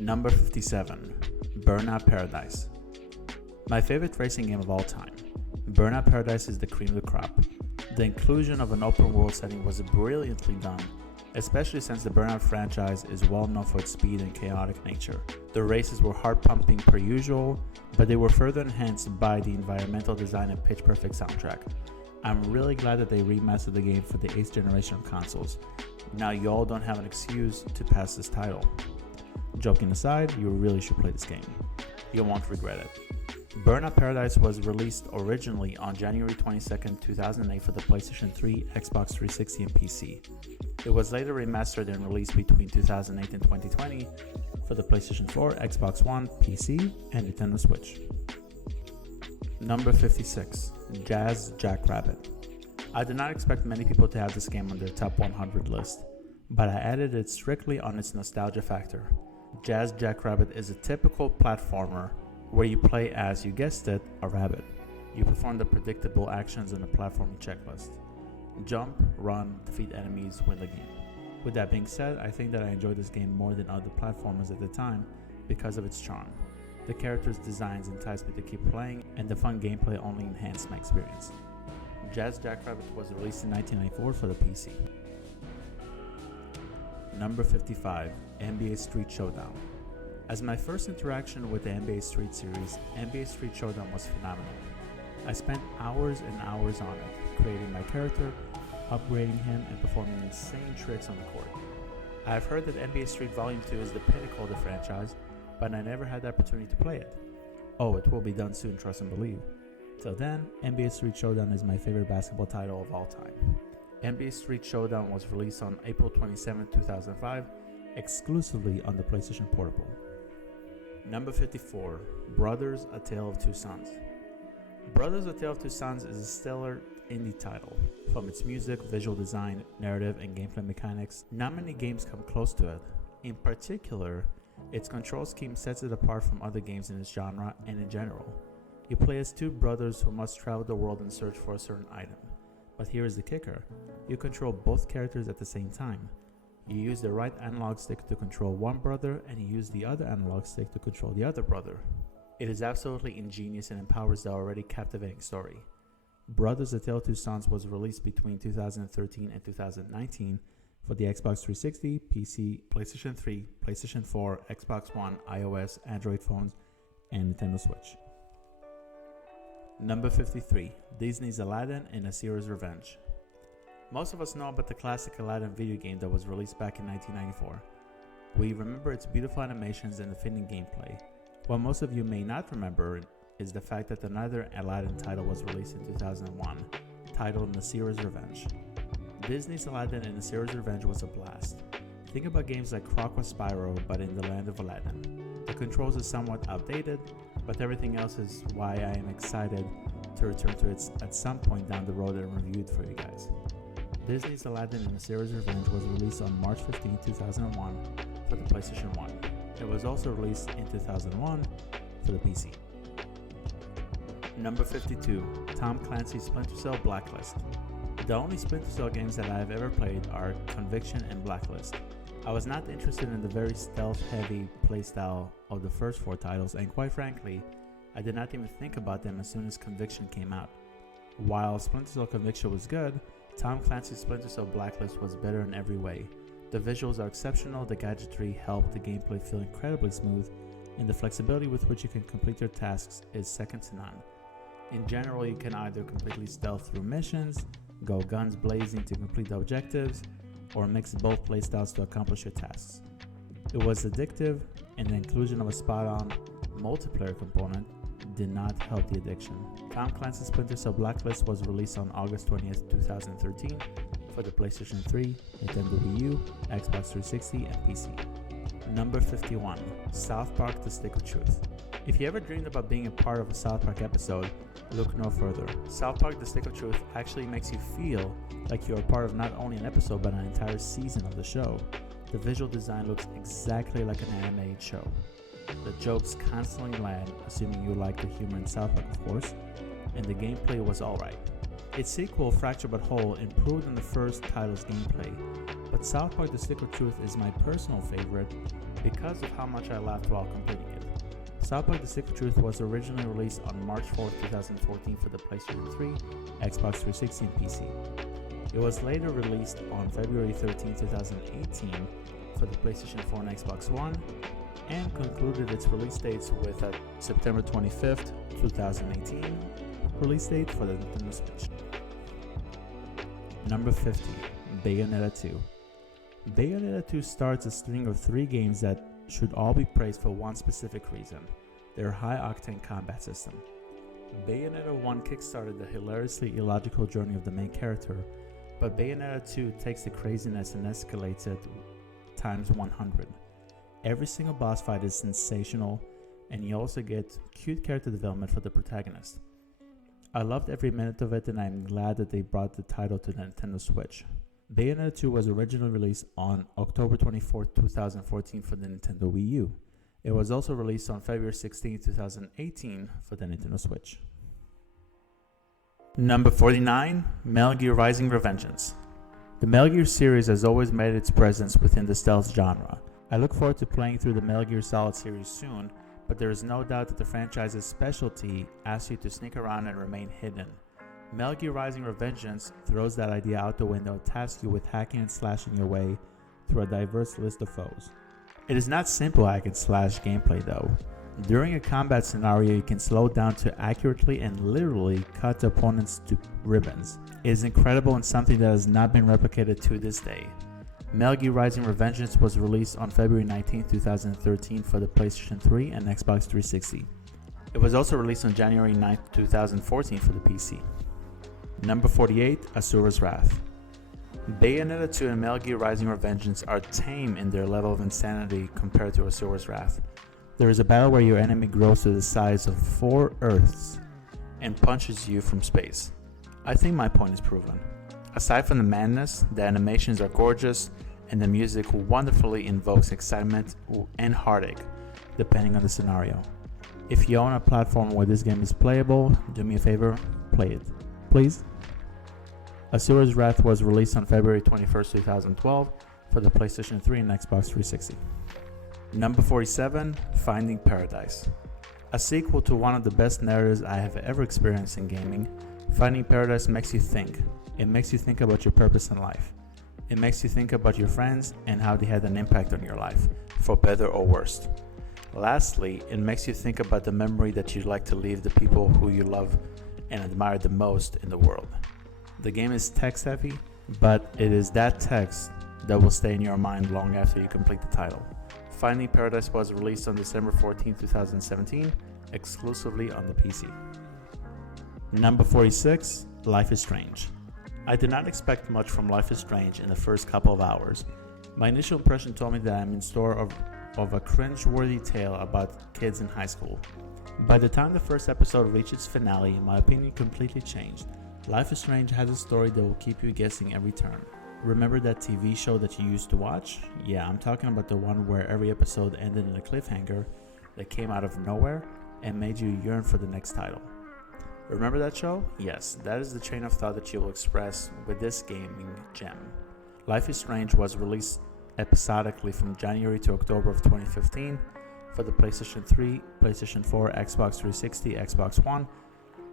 Number 57, Burnout Paradise. My favorite racing game of all time. Burnout Paradise is the cream of the crop. The inclusion of an open world setting was brilliantly done, especially since the Burnout franchise is well known for its speed and chaotic nature. The races were heart-pumping per usual, but they were further enhanced by the environmental design and pitch-perfect soundtrack. I'm really glad that they remastered the game for the 8th generation of consoles. Now you all don't have an excuse to pass this title. Joking aside, you really should play this game. You won't regret it. Burnout Paradise was released originally on January 22nd, 2008 for the PlayStation 3, Xbox 360, and PC. It was later remastered and released between 2008 and 2020 for the PlayStation 4, Xbox One, PC, and Nintendo Switch. Number 56, Jazz Jackrabbit. I did not expect many people to have this game on their top 100 list, but I added it strictly on its nostalgia factor. Jazz Jackrabbit is a typical platformer where you play as, you guessed it, a rabbit. You perform the predictable actions on the platforming checklist. Jump, run, defeat enemies, win the game. With that being said, I think that I enjoyed this game more than other platformers at the time because of its charm. The characters' designs enticed me to keep playing, and the fun gameplay only enhanced my experience. Jazz Jackrabbit was released in 1994 for the PC. Number 55, NBA Street Showdown. As my first interaction with the NBA Street series, NBA Street Showdown was phenomenal. I spent hours and hours on it, creating my character, upgrading him, and performing insane tricks on the court. I've heard that NBA Street Volume 2 is the pinnacle of the franchise, but I never had the opportunity to play it. Oh, it will be done soon, trust and believe. Till then, NBA Street Showdown is my favorite basketball title of all time. NBA Street Showdown was released on April 27, 2005, exclusively on the PlayStation Portable. Number 54, Brothers: A Tale of Two Sons. Brothers: A Tale of Two Sons is a stellar indie title. From its music, visual design, narrative, and gameplay mechanics, not many games come close to it. In particular, its control scheme sets it apart from other games in its genre and in general. You play as two brothers who must travel the world in search for a certain item. But here is the kicker. You control both characters at the same time. You use the right analog stick to control one brother, and you use the other analog stick to control the other brother. It is absolutely ingenious and empowers the already captivating story. Brothers: A Tale of Two Sons was released between 2013 and 2019 for the Xbox 360, PC, PlayStation 3, PlayStation 4, Xbox One, iOS, Android phones, and Nintendo Switch. Number 53, Disney's Aladdin and Asira's Revenge. Most of us know about the classic Aladdin video game that was released back in 1994. We remember its beautiful animations and the fitting gameplay. What most of you may not remember is the fact that another Aladdin title was released in 2001, titled Asira's Revenge. Disney's Aladdin and Asira's Revenge was a blast. Think about games like Crocodile Spyro, but in the land of Aladdin. The controls are somewhat outdated, but everything else is why I am excited to return to it at some point down the road and review it for you guys. Disney's Aladdin and Asira's Revenge was released on March 15, 2001 for the PlayStation 1. It was also released in 2001 for the PC. Number 52, Tom Clancy's Splinter Cell Blacklist. The only Splinter Cell games that I have ever played are Conviction and Blacklist. I was not interested in the very stealth-heavy playstyle of the first four titles, and quite frankly, I did not even think about them as soon as Conviction came out. While Splinter Cell Conviction was good, Tom Clancy's Splinter Cell Blacklist was better in every way. The visuals are exceptional, the gadgetry helped the gameplay feel incredibly smooth, and the flexibility with which you can complete your tasks is second to none. In general, you can either completely stealth through missions, go guns blazing to complete the objectives, or mix both playstyles to accomplish your tasks. It was addictive, and the inclusion of a spot-on multiplayer component did not help the addiction. Tom Clancy's Splinter Cell Blacklist was released on August 20th, 2013 for the PlayStation 3, Nintendo Wii U, Xbox 360, and PC. Number 51, South Park: The Stick of Truth. If you ever dreamed about being a part of a South Park episode, look no further. South Park: The Stick of Truth actually makes you feel like you are part of not only an episode but an entire season of the show. The visual design looks exactly like an animated show. The jokes constantly land, assuming you like the humor in South Park, of course, and the gameplay was alright. Its sequel, Fractured But Whole, improved on the first title's gameplay, but South Park: The Stick of Truth is my personal favorite because of how much I laughed while completing it. South Park: The Stick of Truth was originally released on March 4, 2014 for the PlayStation 3, Xbox 360, and PC. It was later released on February 13, 2018 for the PlayStation 4 and Xbox One, and concluded its release dates with a September 25th, 2018 release date for the Nintendo Switch. Number 50, Bayonetta 2. Bayonetta 2 starts a string of 3 games that should all be praised for one specific reason: their high-octane combat system. Bayonetta 1 kickstarted the hilariously illogical journey of the main character, but Bayonetta 2 takes the craziness and escalates it times 100. Every single boss fight is sensational, and you also get cute character development for the protagonist. I loved every minute of it, and I'm glad that they brought the title to the Nintendo Switch. Bayonetta 2 was originally released on October 24, 2014 for the Nintendo Wii U. It was also released on February 16, 2018 for the Nintendo Switch. Number 49, Metal Gear Rising: Revengeance. The Metal Gear series has always made its presence within the stealth genre. I look forward to playing through the Metal Gear Solid series soon, but there is no doubt that the franchise's specialty asks you to sneak around and remain hidden. Metal Gear Rising: Revengeance throws that idea out the window and tasks you with hacking and slashing your way through a diverse list of foes. It is not simple hack and slash gameplay though. During a combat scenario, you can slow down to accurately and literally cut the opponents to ribbons. It is incredible and something that has not been replicated to this day. Metal Gear Rising: Revengeance was released on February 19, 2013 for the PlayStation 3 and Xbox 360. It was also released on January 9, 2014 for the PC. Number 48, Asura's Wrath. Bayonetta 2 and Metal Gear Rising: Revengeance are tame in their level of insanity compared to Asura's Wrath. There is a battle where your enemy grows to the size of 4 Earths and punches you from space. I think my point is proven. Aside from the madness, the animations are gorgeous and the music wonderfully invokes excitement and heartache, depending on the scenario. If you own a platform where this game is playable, do me a favor, play it. Please? Asura's Wrath was released on February 21, 2012 for the PlayStation 3 and Xbox 360. Number 47, Finding Paradise. A sequel to one of the best narratives I have ever experienced in gaming, Finding Paradise makes you think. It makes you think about your purpose in life. It makes you think about your friends and how they had an impact on your life, for better or worse. Lastly, it makes you think about the memory that you'd like to leave the people who you love and admire the most in the world. The game is text heavy, but it is that text that will stay in your mind long after you complete the title. Finding Paradise was released on December 14, 2017, exclusively on the PC. Number 46, Life is Strange. I did not expect much from Life is Strange in the first couple of hours. My initial impression told me that I'm in store of a cringe-worthy tale about kids in high school. By the time the first episode reached its finale, my opinion completely changed. Life is Strange has a story that will keep you guessing every turn. Remember that TV show that you used to watch? Yeah, I'm talking about the one where every episode ended in a cliffhanger that came out of nowhere and made you yearn for the next title. Remember that show? Yes, that is the train of thought that you will express with this gaming gem. Life is Strange was released episodically from January to October of 2015 for the PlayStation 3, PlayStation 4, Xbox 360, Xbox One,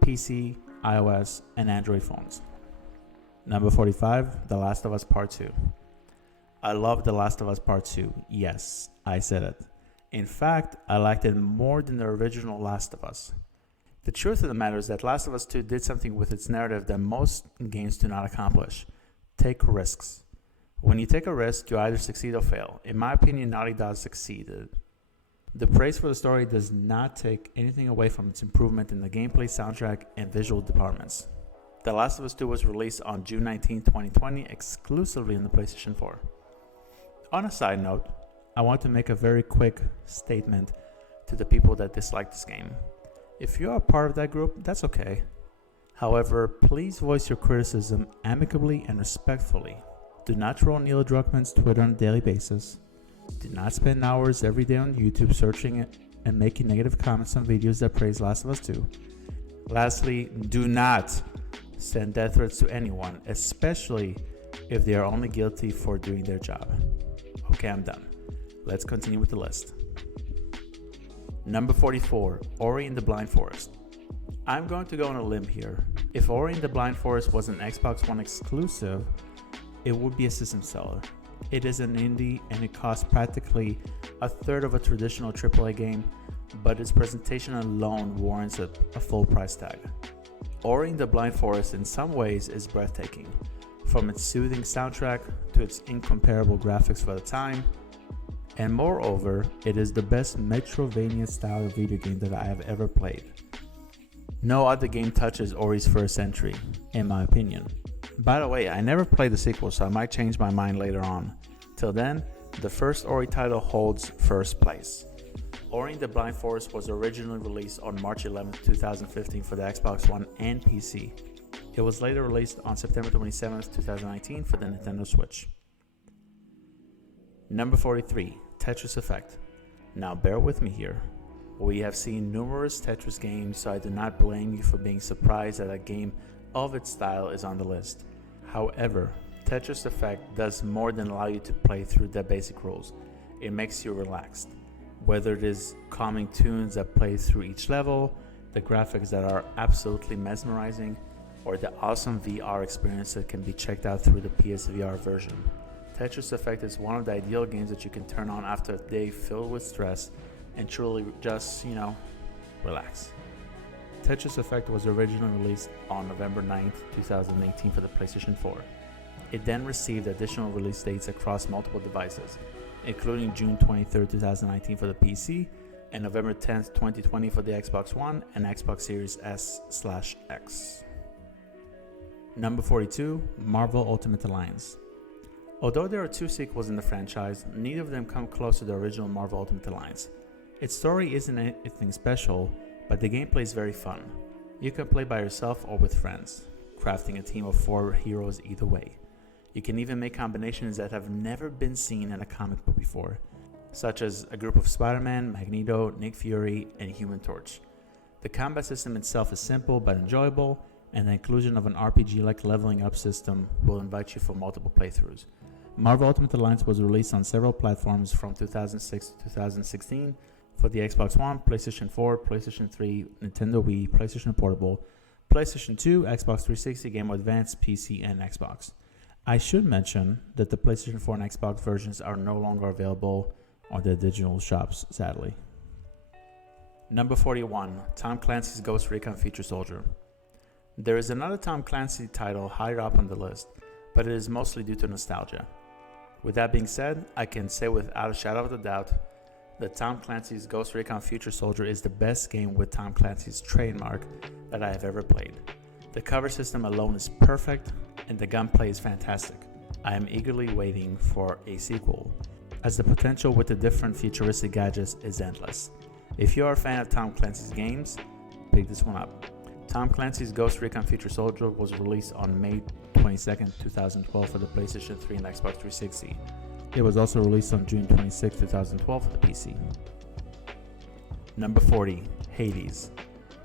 PC, iOS, and Android phones. Number 45, The Last of Us Part 2. I love The Last of Us Part 2. Yes, I said it. In fact, I liked it more than the original Last of Us. The truth of the matter is that Last of Us 2 did something with its narrative that most games do not accomplish. Take risks. When you take a risk, you either succeed or fail. In my opinion, Naughty Dog succeeded. The praise for the story does not take anything away from its improvement in the gameplay, soundtrack, and visual departments. The Last of Us 2 was released on June 19, 2020, exclusively on the PlayStation 4. On a side note, I want to make a very quick statement to the people that dislike this game. If you are a part of that group, that's okay. However, please voice your criticism amicably and respectfully. Do not troll Neil Druckmann's Twitter on a daily basis. Do not spend hours every day on YouTube searching it and making negative comments on videos that praise Last of Us 2. Lastly, do not send death threats to anyone, especially if they are only guilty for doing their job. Okay, I'm done. Let's continue with the list. Number 44, Ori and the Blind Forest. I'm going to go on a limb here. If Ori and the Blind Forest was an Xbox One exclusive, it would be a system seller. It is an indie and it costs practically a third of a traditional AAA game, but its presentation alone warrants a full price tag. Ori and the Blind Forest in some ways is breathtaking, from its soothing soundtrack to its incomparable graphics for the time, And moreover, it is the best Metroidvania style of video game that I have ever played. No other game touches Ori's first entry, in my opinion. By the way, I never played the sequel, so I might change my mind later on. Till then, the first Ori title holds first place. Ori and the Blind Forest was originally released on March 11, 2015 for the Xbox One and PC. It was later released on September 27, 2019 for the Nintendo Switch. Number 43, Tetris Effect. Now bear with me here. We have seen numerous Tetris games, so I do not blame you for being surprised that a game of its style is on the list. However, Tetris Effect does more than allow you to play through the basic rules. It makes you relaxed. Whether it is calming tunes that play through each level, the graphics that are absolutely mesmerizing, or the awesome VR experience that can be checked out through the PSVR version. Tetris Effect is one of the ideal games that you can turn on after a day filled with stress and truly just, relax. Tetris Effect was originally released on November 9th, 2018 for the PlayStation 4. It then received additional release dates across multiple devices, including June 23, 2019 for the PC and November 10th, 2020 for the Xbox One and Xbox Series S/X. Number 42, Marvel Ultimate Alliance. Although there are 2 sequels in the franchise, neither of them come close to the original Marvel Ultimate Alliance. Its story isn't anything special, but the gameplay is very fun. You can play by yourself or with friends, crafting a team of 4 heroes either way. You can even make combinations that have never been seen in a comic book before, such as a group of Spiderman, Magneto, Nick Fury, and Human Torch. The combat system itself is simple but enjoyable, and the inclusion of an RPG-like leveling up system will invite you for multiple playthroughs. Marvel Ultimate Alliance was released on several platforms from 2006 to 2016 for the Xbox One, PlayStation 4, PlayStation 3, Nintendo Wii, PlayStation Portable, PlayStation 2, Xbox 360, Game Boy Advance, PC, and Xbox. I should mention that the PlayStation 4 and Xbox versions are no longer available on the digital shops, sadly. Number 41, Tom Clancy's Ghost Recon Future Soldier. There is another Tom Clancy title higher up on the list, but it is mostly due to nostalgia. With that being said, I can say without a shadow of a doubt that Tom Clancy's Ghost Recon Future Soldier is the best game with Tom Clancy's trademark that I have ever played. The cover system alone is perfect, and the gunplay is fantastic. I am eagerly waiting for a sequel, as the potential with the different futuristic gadgets is endless. If you are a fan of Tom Clancy's games, pick this one up. Tom Clancy's Ghost Recon Future Soldier was released on May 22, 2012 for the PlayStation 3 and Xbox 360. It was also released on June 26, 2012 for the PC. Number 40, Hades.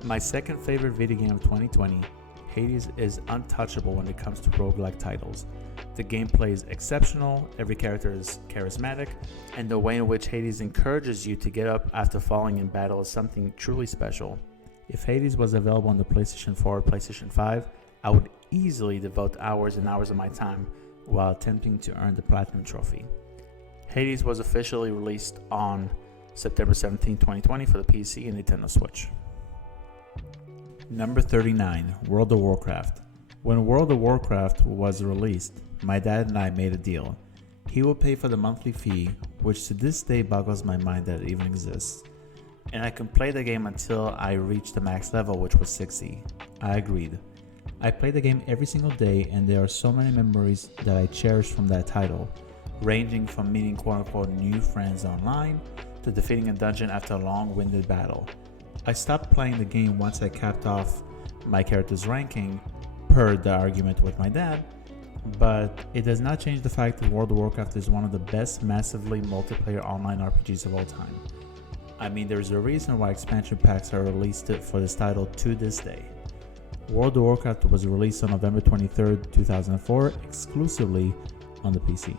My second favorite video game of 2020, Hades is untouchable when it comes to roguelike titles. The gameplay is exceptional, every character is charismatic, and the way in which Hades encourages you to get up after falling in battle is something truly special. If Hades was available on the PlayStation 4 or PlayStation 5, I would easily devote hours and hours of my time while attempting to earn the Platinum Trophy. Hades was officially released on September 17, 2020 for the PC and Nintendo Switch. Number 39, World of Warcraft. When World of Warcraft was released, my dad and I made a deal. He will pay for the monthly fee, which to this day boggles my mind that it even exists, and I can play the game until I reach the max level, which was 60. I agreed. I played the game every single day, and there are so many memories that I cherish from that title, ranging from meeting quote-unquote new friends online to defeating a dungeon after a long-winded battle. I stopped playing the game once I capped off my character's ranking, per the argument with my dad, but it does not change the fact that World of Warcraft is one of the best massively multiplayer online RPGs of all time. I mean, there's a reason why expansion packs are released for this title to this day. World of Warcraft was released on November 23, 2004, exclusively on the PC.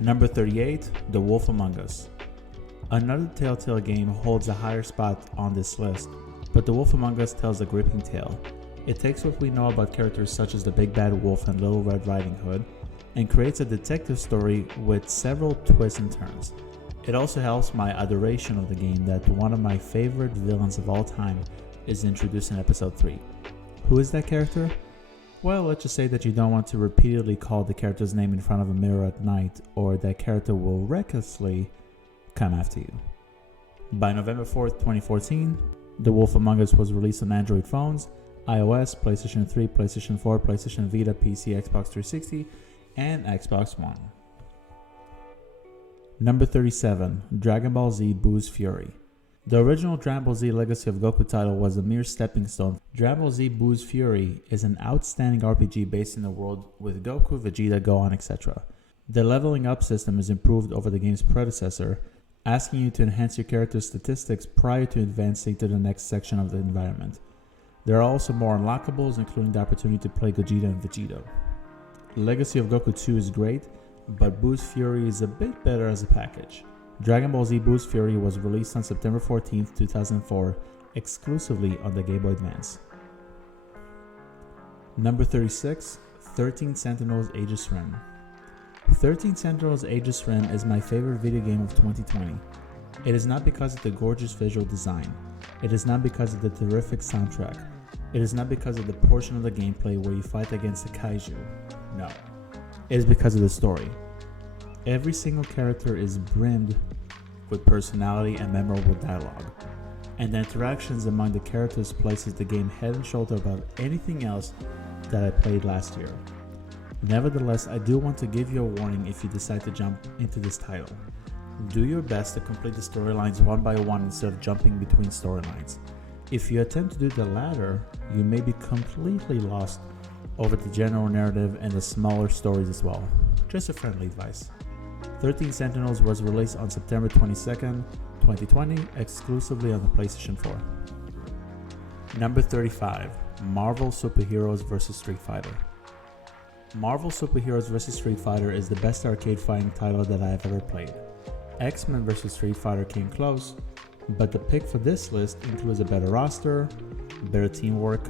Number 38, The Wolf Among Us. Another Telltale game holds a higher spot on this list, but The Wolf Among Us tells a gripping tale. It takes what we know about characters such as the Big Bad Wolf and Little Red Riding Hood and creates a detective story with several twists and turns. It also helps my adoration of the game that one of my favorite villains of all time is introduced in episode 3. Who is that character? Well, let's just say that you don't want to repeatedly call the character's name in front of a mirror at night, or that character will recklessly come after you. By November 4th, 2014, The Wolf Among Us was released on Android phones, iOS, PlayStation 3, PlayStation 4, PlayStation Vita, PC, Xbox 360, and Xbox One. Number 37, Dragon Ball Z Boo's Fury. The original Dragon Ball Z Legacy of Goku title was a mere stepping stone. Dragon Ball Z Boo's Fury is an outstanding RPG based in the world with Goku, Vegeta, Gohan, etc. The leveling up system is improved over the game's predecessor, asking you to enhance your character's statistics prior to advancing to the next section of the environment. There are also more unlockables, including the opportunity to play Gogeta and Vegeta. Legacy of Goku 2 is great, but Boo's Fury is a bit better as a package. Dragon Ball Z Boo's Fury was released on September 14, 2004, exclusively on the Game Boy Advance. Number 36, 13 Sentinels Aegis Rim. 13 Sentinels Aegis Rim is my favorite video game of 2020. It is not because of the gorgeous visual design. It is not because of the terrific soundtrack. It is not because of the portion of the gameplay where you fight against a kaiju. No. It is because of the story. Every single character is brimmed with personality and memorable dialogue, and the interactions among the characters places the game head and shoulder above anything else that I played last year. Nevertheless, I do want to give you a warning if you decide to jump into this title. Do your best to complete the storylines one by one instead of jumping between storylines. If you attempt to do the latter, you may be completely lost over the general narrative and the smaller stories as well. Just a friendly advice. 13 Sentinels was released on September 22nd, 2020, exclusively on the PlayStation 4. Number 35, Marvel Superheroes vs. Street Fighter. Marvel Superheroes vs. Street Fighter is the best arcade fighting title that I have ever played. X-Men vs. Street Fighter came close, but the pick for this list includes a better roster, better teamwork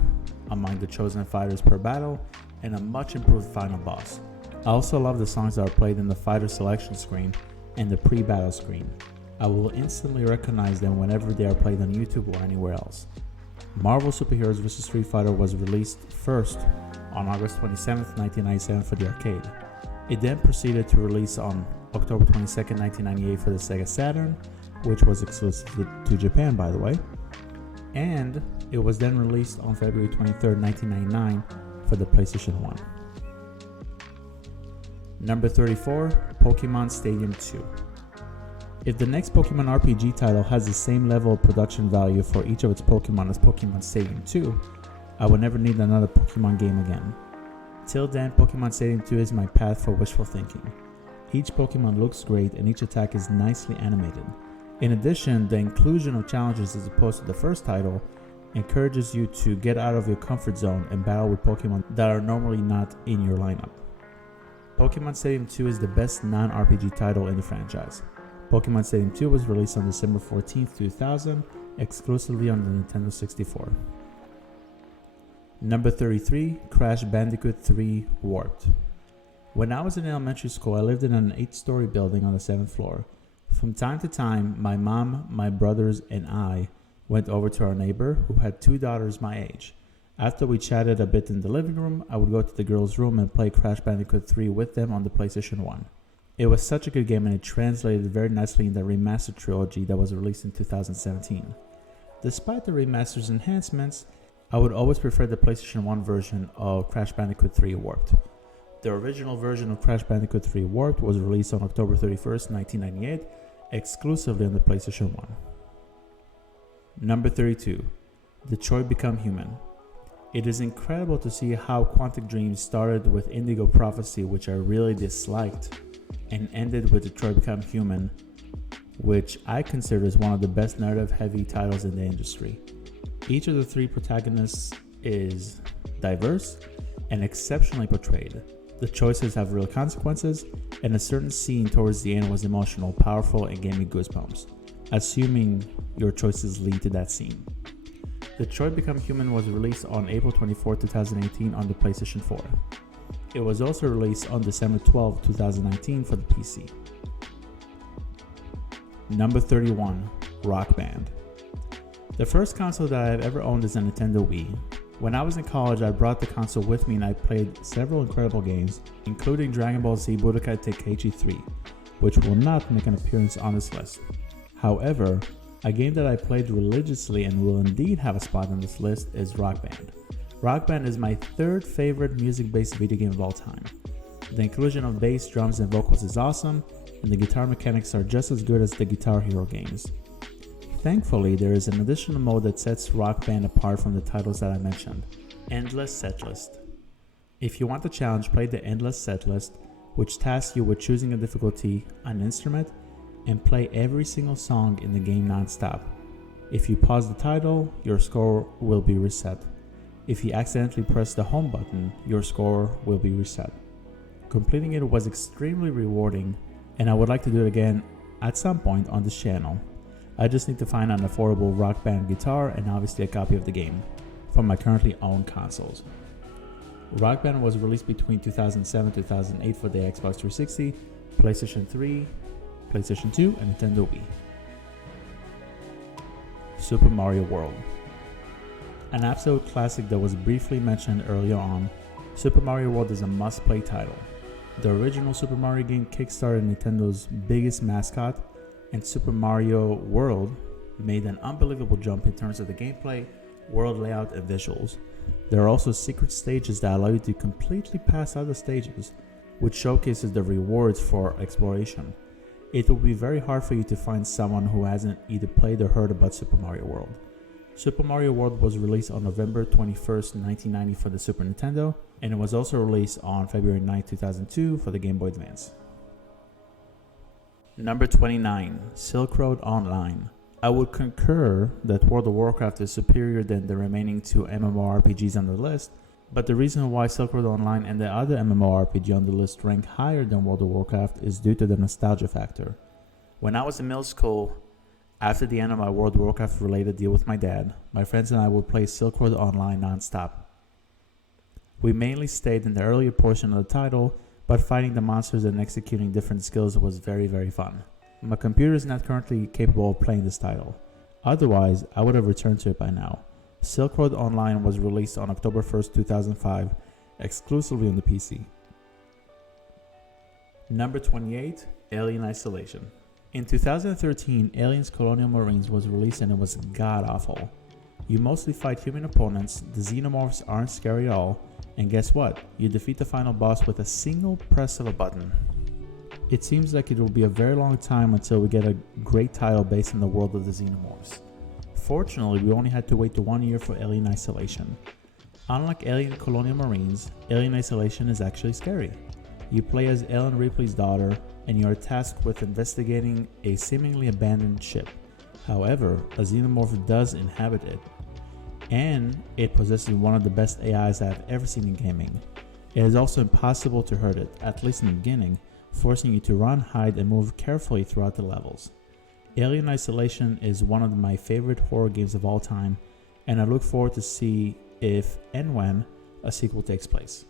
among the chosen fighters per battle, and a much improved final boss. I also love the songs that are played in the fighter selection screen and the pre-battle screen. I will instantly recognize them whenever they are played on YouTube or anywhere else. Marvel Superheroes vs. Street Fighter was released first on August 27, 1997 for the arcade. It then proceeded to release on October 22, 1998 for the Sega Saturn, which was exclusive to Japan by the way, and it was then released on February 23, 1999 for the PlayStation 1. Number 34, Pokemon Stadium 2. If the next Pokemon RPG title has the same level of production value for each of its Pokemon as Pokemon Stadium 2, I will never need another Pokemon game again. Till then, Pokemon Stadium 2 is my path for wishful thinking. Each Pokemon looks great and each attack is nicely animated. In addition, the inclusion of challenges as opposed to the first title encourages you to get out of your comfort zone and battle with Pokemon that are normally not in your lineup. Pokemon Stadium 2 is the best non-RPG title in the franchise. Pokemon Stadium 2 was released on December 14, 2000, exclusively on the Nintendo 64. Number 33, Crash Bandicoot 3 Warped. When I was in elementary school, I lived in an 8-story building on the 7th floor. From time to time, my mom, my brothers, and I went over to our neighbor who had 2 daughters my age. After we chatted a bit in the living room, I would go to the girls' room and play Crash Bandicoot 3 with them on the PlayStation 1. It was such a good game and it translated very nicely in the remastered trilogy that was released in 2017. Despite the remaster's enhancements, I would always prefer the PlayStation 1 version of Crash Bandicoot 3 Warped. The original version of Crash Bandicoot 3 Warped was released on October 31st, 1998, exclusively on the PlayStation 1. Number 32, Detroit Become Human. It is incredible to see how Quantic Dream started with Indigo Prophecy, which I really disliked, and ended with Detroit Become Human, which I consider is one of the best narrative-heavy titles in the industry. Each of the 3 protagonists is diverse and exceptionally portrayed. The choices have real consequences, and a certain scene towards the end was emotional, powerful, and gave me goosebumps, assuming your choices lead to that scene. Detroit Become Human was released on April 24, 2018 on the PlayStation 4. It was also released on December 12, 2019 for the PC. Number 31, Rock Band. The first console that I have ever owned is a Nintendo Wii. When I was in college, I brought the console with me and I played several incredible games, including Dragon Ball Z Budokai Tenkaichi 3, which will not make an appearance on this list. However, a game that I played religiously and will indeed have a spot on this list is Rock Band. Rock Band is my third favorite music-based video game of all time. The inclusion of bass, drums, and vocals is awesome, and the guitar mechanics are just as good as the Guitar Hero games. Thankfully, there is an additional mode that sets Rock Band apart from the titles that I mentioned, Endless Setlist. If you want the challenge, play the Endless Setlist, which tasks you with choosing a difficulty, an instrument, and play every single song in the game non-stop. If you pause the title, your score will be reset. If you accidentally press the home button, your score will be reset. Completing it was extremely rewarding, and I would like to do it again at some point on this channel. I just need to find an affordable Rock Band guitar and obviously a copy of the game from my currently owned consoles. Rock Band was released between 2007-2008 for the Xbox 360, PlayStation 3, PlayStation 2, and Nintendo Wii. Super Mario World. An absolute classic that was briefly mentioned earlier on, Super Mario World is a must-play title. The original Super Mario game kickstarted Nintendo's biggest mascot, and Super Mario World made an unbelievable jump in terms of the gameplay, world layout, and visuals. There are also secret stages that allow you to completely pass other stages, which showcases the rewards for exploration. It will be very hard for you to find someone who hasn't either played or heard about Super Mario World. Super Mario World was released on November 21st, 1990 for the Super Nintendo, and it was also released on February 9, 2002 for the Game Boy Advance. Number 29, Silkroad Online. I would concur that World of Warcraft is superior than the remaining two MMORPGs on the list, but the reason why Silkroad Online and the other MMORPG on the list rank higher than World of Warcraft is due to the nostalgia factor. When I was in middle school, after the end of my World of Warcraft related deal with my dad, my friends and I would play Silkroad Online non-stop. We mainly stayed in the earlier portion of the title, but fighting the monsters and executing different skills was very, very fun. My computer is not currently capable of playing this title. Otherwise, I would have returned to it by now. Silkroad Online was released on October 1st, 2005, exclusively on the PC. Number 28, Alien Isolation. In 2013, Aliens Colonial Marines was released and it was god-awful. You mostly fight human opponents, the xenomorphs aren't scary at all, and guess what? You defeat the final boss with a single press of a button. It seems like it will be a very long time until we get a great title based on the world of the xenomorphs. Fortunately, we only had to wait to 1 year for Alien Isolation. Unlike Alien Colonial Marines, Alien Isolation is actually scary. You play as Ellen Ripley's daughter, and you are tasked with investigating a seemingly abandoned ship. However, a xenomorph does inhabit it, and it possesses one of the best AIs I have ever seen in gaming. It is also impossible to hurt it, at least in the beginning, forcing you to run, hide, and move carefully throughout the levels. Alien Isolation is one of my favorite horror games of all time, and I look forward to see if and when a sequel takes place.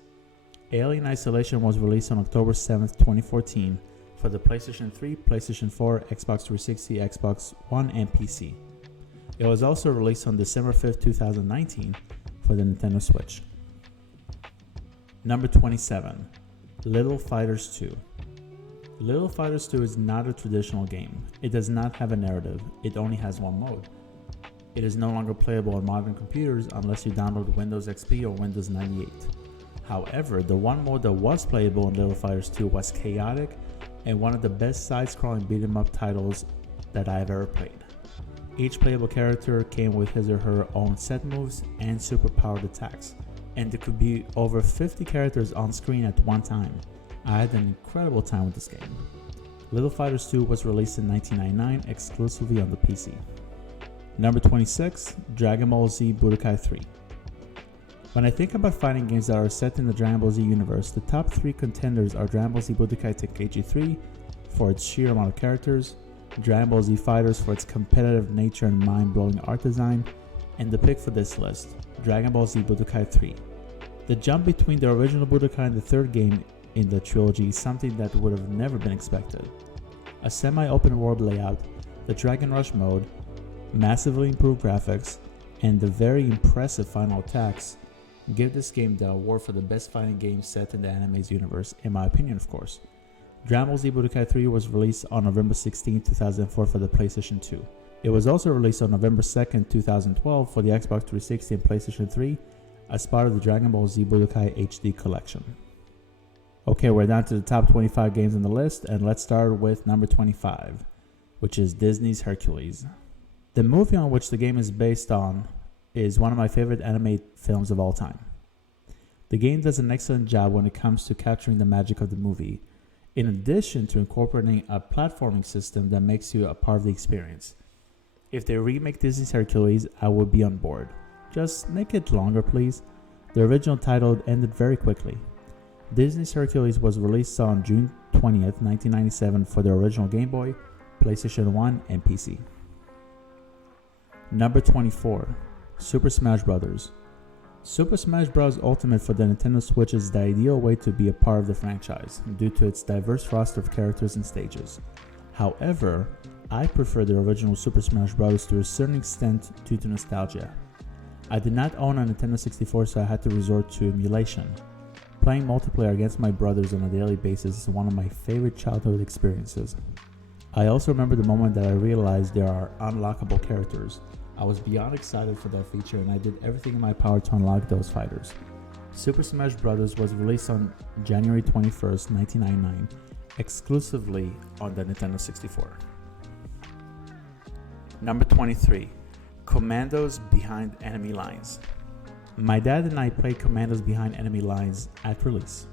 Alien Isolation was released on October 7th, 2014 for the PlayStation 3, PlayStation 4, Xbox 360, Xbox One, and PC. It was also released on December 5th, 2019 for the Nintendo Switch. Number 27, Little Fighters 2. Little Fighters 2 is not a traditional game. It does not have a narrative. It only has one mode. It is no longer playable on modern computers unless you download Windows XP or Windows 98. However, the one mode that was playable in Little Fighters 2 was chaotic and one of the best side-scrolling beat-em-up titles that I have ever played. Each playable character came with his or her own set moves and superpowered attacks, and there could be over 50 characters on screen at one time. I had an incredible time with this game. Little Fighters 2 was released in 1999 exclusively on the PC. Number 26, Dragon Ball Z Budokai 3. When I think about fighting games that are set in the Dragon Ball Z universe, the top 3 contenders are Dragon Ball Z Budokai Tenkaichi 3 for its sheer amount of characters, Dragon Ball Z Fighters for its competitive nature and mind-blowing art design, and the pick for this list, Dragon Ball Z Budokai 3. The jump between the original Budokai and the third game in the trilogy is something that would have never been expected. A semi-open world layout, the Dragon Rush mode, massively improved graphics, and the very impressive final attacks give this game the award for the best fighting game set in the anime's universe, in my opinion of course. Dragon Ball Z Budokai 3 was released on November 16, 2004 for the PlayStation 2. It was also released on November 2nd, 2012 for the Xbox 360 and PlayStation 3 as part of the Dragon Ball Z Budokai HD collection. Okay, we're down to the top 25 games on the list, and let's start with number 25, which is Disney's Hercules. The movie on which the game is based on is one of my favorite anime films of all time. The game does an excellent job when it comes to capturing the magic of the movie, in addition to incorporating a platforming system that makes you a part of the experience. If they remake Disney's Hercules, I would be on board. Just make it longer, please. The original title ended very quickly. Disney's Hercules was released on June 20th, 1997 for the original Game Boy, PlayStation 1, and PC. Number 24, Super Smash Bros. Super Smash Bros. Ultimate for the Nintendo Switch is the ideal way to be a part of the franchise due to its diverse roster of characters and stages. However, I prefer the original Super Smash Bros. To a certain extent due to nostalgia. I did not own a Nintendo 64, so I had to resort to emulation. Playing multiplayer against my brothers on a daily basis is one of my favorite childhood experiences. I also remember the moment that I realized there are unlockable characters. I was beyond excited for that feature and I did everything in my power to unlock those fighters. Super Smash Bros. Was released on January 21st, 1999, exclusively on the Nintendo 64. Number 23, Commandos Behind Enemy Lines. My dad and I played Commandos Behind Enemy Lines at release.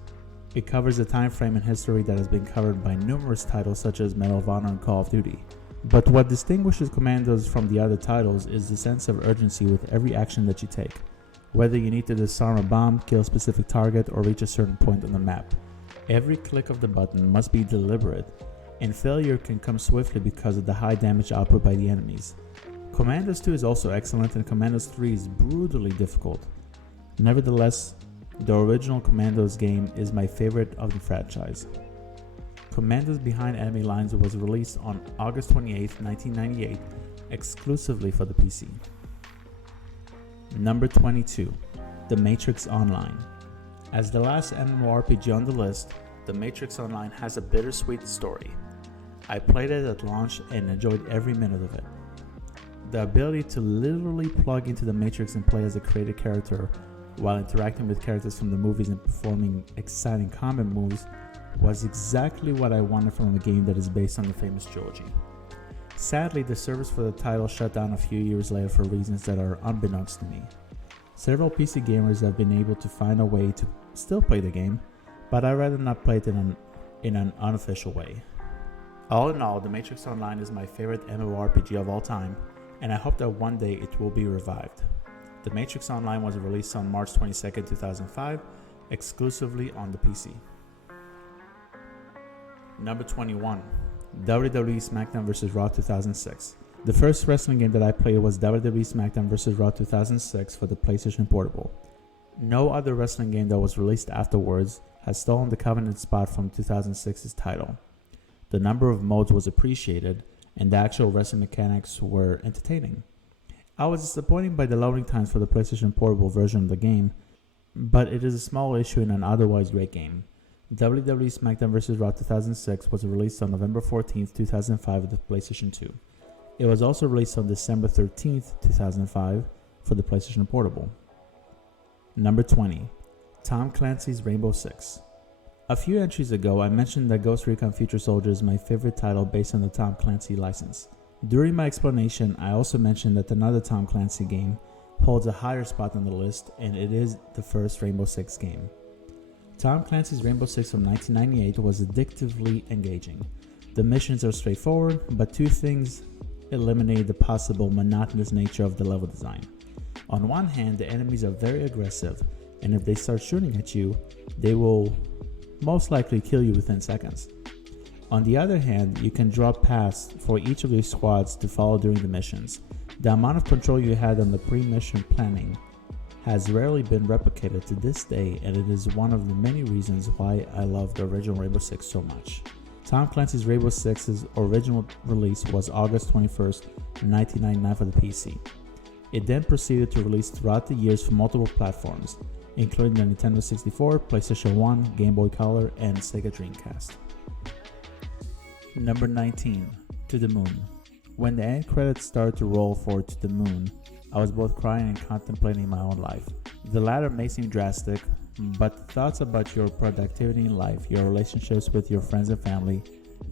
It covers a time frame in history that has been covered by numerous titles such as Medal of Honor and Call of Duty. But what distinguishes Commandos from the other titles is the sense of urgency with every action that you take. Whether you need to disarm a bomb, kill a specific target, or reach a certain point on the map, every click of the button must be deliberate, and failure can come swiftly because of the high damage output by the enemies. Commandos 2 is also excellent and Commandos 3 is brutally difficult. Nevertheless, the original Commandos game is my favorite of the franchise. Commandos Behind Enemy Lines was released on August 28, 1998, exclusively for the PC. Number 22, The Matrix Online. As the last MMORPG on the list, The Matrix Online has a bittersweet story. I played it at launch and enjoyed every minute of it. The ability to literally plug into the Matrix and play as a created character while interacting with characters from the movies and performing exciting combat moves was exactly what I wanted from a game that is based on the famous trilogy. Sadly, the service for the title shut down a few years later for reasons that are unbeknownst to me. Several PC gamers have been able to find a way to still play the game, but I'd rather not play it in an unofficial way. All in all, The Matrix Online is my favorite MMORPG of all time, and I hope that one day it will be revived. The Matrix Online was released on March 22, 2005, exclusively on the PC. Number 21, WWE Smackdown vs. Raw 2006. The first wrestling game that I played was WWE Smackdown vs. Raw 2006 for the PlayStation Portable. No other wrestling game that was released afterwards has stolen the coveted spot from 2006's title. The number of modes was appreciated, and the actual wrestling mechanics were entertaining. I was disappointed by the loading times for the PlayStation Portable version of the game, but it is a small issue in an otherwise great game. WWE Smackdown vs. Raw 2006 was released on November 14, 2005 with the PlayStation 2. It was also released on December 13, 2005 for the PlayStation Portable. Number 20, Tom Clancy's Rainbow Six. A few entries ago, I mentioned that Ghost Recon Future Soldier is my favorite title based on the Tom Clancy license. During my explanation, I also mentioned that another Tom Clancy game holds a higher spot on the list, and it is the first Rainbow Six game. Tom Clancy's Rainbow Six from 1998 was addictively engaging. The missions are straightforward, but two things eliminate the possible monotonous nature of the level design. On one hand, the enemies are very aggressive, and if they start shooting at you, they will most likely kill you within seconds. On the other hand, you can draw paths for each of your squads to follow during the missions. The amount of control you had on the pre-mission planning has rarely been replicated to this day, and it is one of the many reasons why I love the original Rainbow Six so much. Tom Clancy's Rainbow Six's original release was August 21st, 1999 for the PC. It then proceeded to release throughout the years for multiple platforms. including the Nintendo 64, PlayStation 1, Game Boy Color, and Sega Dreamcast. Number 19, To the Moon. When the end credits started to roll for To the Moon, I was both crying and contemplating my own life. The latter may seem drastic, but thoughts about your productivity in life, your relationships with your friends and family,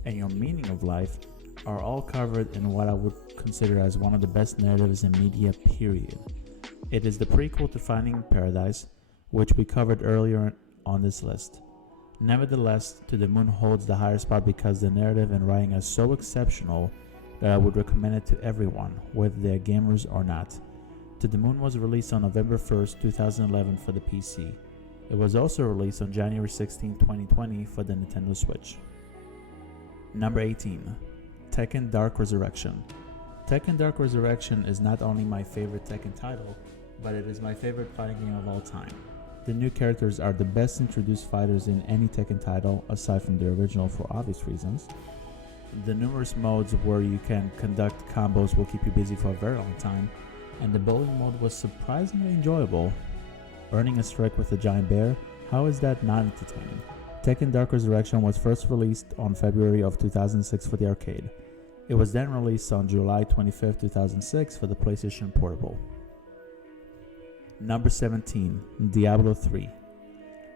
and your meaning of life are all covered in what I would consider as one of the best narratives in media, period. It is the prequel to Finding Paradise, which we covered earlier on this list. Nevertheless, To the Moon holds the higher spot because the narrative and writing are so exceptional that I would recommend it to everyone, whether they're gamers or not. To the Moon was released on November 1st, 2011 for the PC. It was also released on January 16, 2020 for the Nintendo Switch. Number 18, Tekken Dark Resurrection. Tekken Dark Resurrection is not only my favorite Tekken title, but it is my favorite fighting game of all time. The new characters are the best introduced fighters in any Tekken title, aside from the original for obvious reasons. The numerous modes where you can conduct combos will keep you busy for a very long time, and the bowling mode was surprisingly enjoyable. Earning a strike with a giant bear, how is that not entertaining? Tekken Dark Resurrection was first released on February of 2006 for the arcade. It was then released on July 25, 2006 for the PlayStation Portable. Number 17, Diablo 3.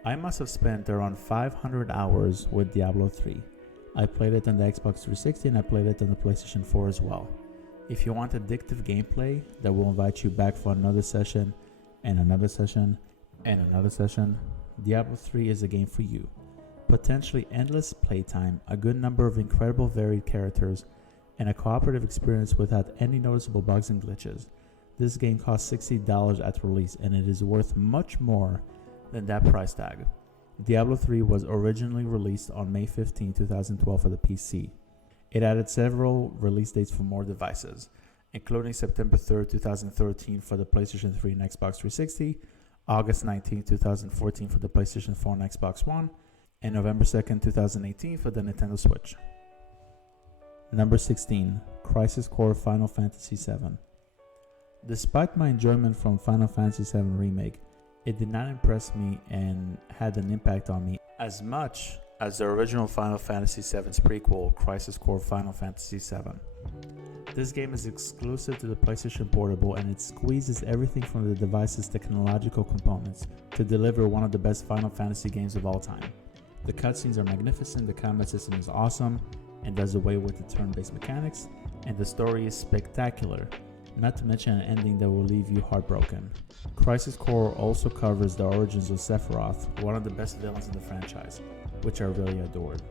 I must have spent around 500 hours with Diablo 3. I played it on the Xbox 360 and I played it on the PlayStation 4 as well. If you want addictive gameplay that will invite you back for another session, and another session, and another session, Diablo 3 is a game for you. Potentially endless playtime, a good number of incredible varied characters, and a cooperative experience without any noticeable bugs and glitches. This game cost $60 at release, and it is worth much more than that price tag. Diablo 3 was originally released on May 15, 2012 for the PC. It added several release dates for more devices, including September 3, 2013 for the PlayStation 3 and Xbox 360, August 19, 2014 for the PlayStation 4 and Xbox One, and November 2, 2018 for the Nintendo Switch. Number 16, Crysis Core Final Fantasy VII. Despite my enjoyment from Final Fantasy VII Remake, it did not impress me and had an impact on me as much as the original Final Fantasy VII's prequel, Crysis Core Final Fantasy VII. This game is exclusive to the PlayStation Portable and it squeezes everything from the device's technological components to deliver one of the best Final Fantasy games of all time. The cutscenes are magnificent, the combat system is awesome and does away with the turn-based mechanics, and the story is spectacular, not to mention an ending that will leave you heartbroken. Crysis Core also covers the origins of Sephiroth, one of the best villains in the franchise, which I really adored.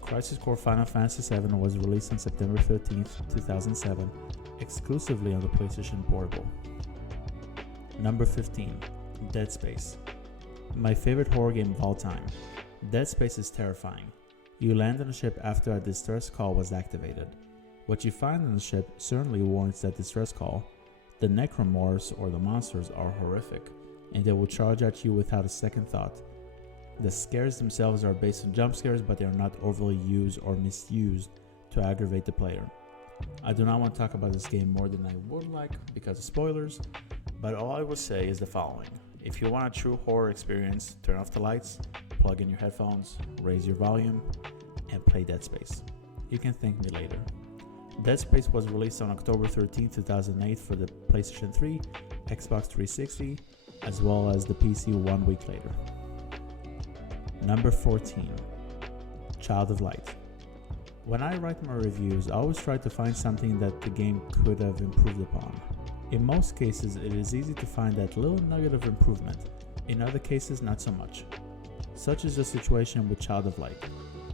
Crysis Core Final Fantasy VII was released on September 13, 2007, exclusively on the PlayStation Portable. Number 15, Dead Space. My favorite horror game of all time. Dead Space is terrifying. You land on a ship after a distress call was activated. What you find on the ship certainly warrants that distress call. The necromorphs or the monsters are horrific, and they will charge at you without a second thought. The scares themselves are based on jump scares, but they are not overly used or misused to aggravate the player. I do not want to talk about this game more than I would like because of spoilers, but all I will say is the following. If you want a true horror experience, turn off the lights, plug in your headphones, raise your volume, and play Dead Space. You can thank me later. Dead Space was released on October 13, 2008 for the PlayStation 3, Xbox 360, as well as the PC 1 week later. Number 14, Child of Light. When I write my reviews, I always try to find something that the game could have improved upon. In most cases, it is easy to find that little nugget of improvement. In other cases, not so much. Such is the situation with Child of Light,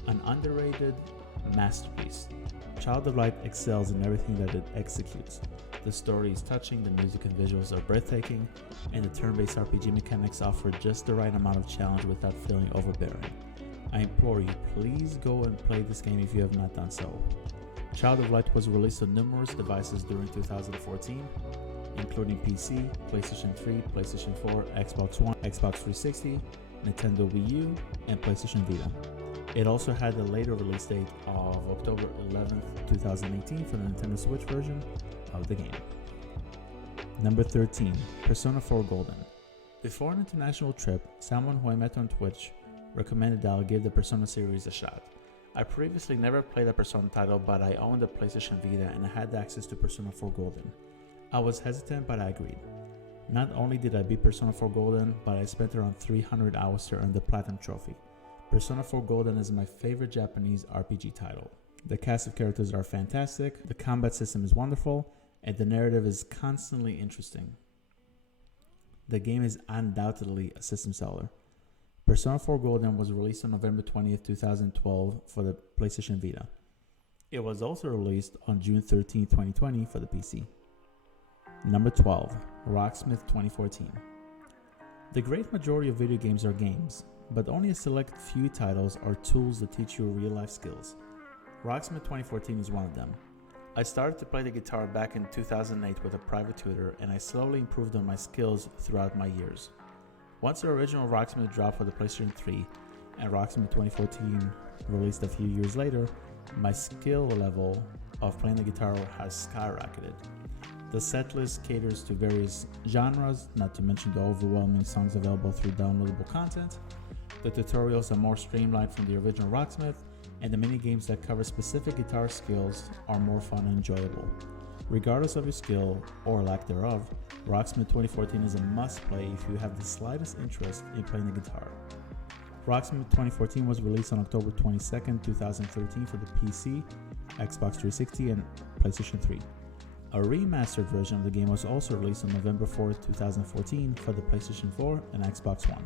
an underrated masterpiece. Child of Light excels in everything that it executes. The story is touching, the music and visuals are breathtaking, and the turn-based RPG mechanics offer just the right amount of challenge without feeling overbearing. I implore you, please go and play this game if you have not done so. Child of Light was released on numerous devices during 2014, including PC, PlayStation 3, PlayStation 4, Xbox One, Xbox 360, Nintendo Wii U, and PlayStation Vita. It also had a later release date of October 11, 2018 for the Nintendo Switch version of the game. Number 13, Persona 4 Golden. Before an international trip, someone who I met on Twitch recommended that I'll give the Persona series a shot. I previously never played a Persona title, but I owned a PlayStation Vita and I had access to Persona 4 Golden. I was hesitant, but I agreed. Not only did I beat Persona 4 Golden, but I spent around 300 hours to earn the Platinum Trophy. Persona 4 Golden is my favorite Japanese RPG title. The cast of characters are fantastic, the combat system is wonderful, and the narrative is constantly interesting. The game is undoubtedly a system seller. Persona 4 Golden was released on November 20th, 2012 for the PlayStation Vita. It was also released on June 13th, 2020 for the PC. Number 12, Rocksmith 2014. The great majority of video games are games, but only a select few titles are tools that teach you real-life skills. Rocksmith 2014 is one of them. I started to play the guitar back in 2008 with a private tutor, and I slowly improved on my skills throughout my years. Once the original Rocksmith dropped for the PlayStation 3 and Rocksmith 2014 released a few years later, my skill level of playing the guitar has skyrocketed. The setlist caters to various genres, not to mention the overwhelming songs available through downloadable content. The tutorials are more streamlined from the original Rocksmith, and the mini-games that cover specific guitar skills are more fun and enjoyable. Regardless of your skill, or lack thereof, Rocksmith 2014 is a must-play if you have the slightest interest in playing the guitar. Rocksmith 2014 was released on October 22nd, 2013 for the PC, Xbox 360, and PlayStation 3. A remastered version of the game was also released on November 4th, 2014 for the PlayStation 4 and Xbox One.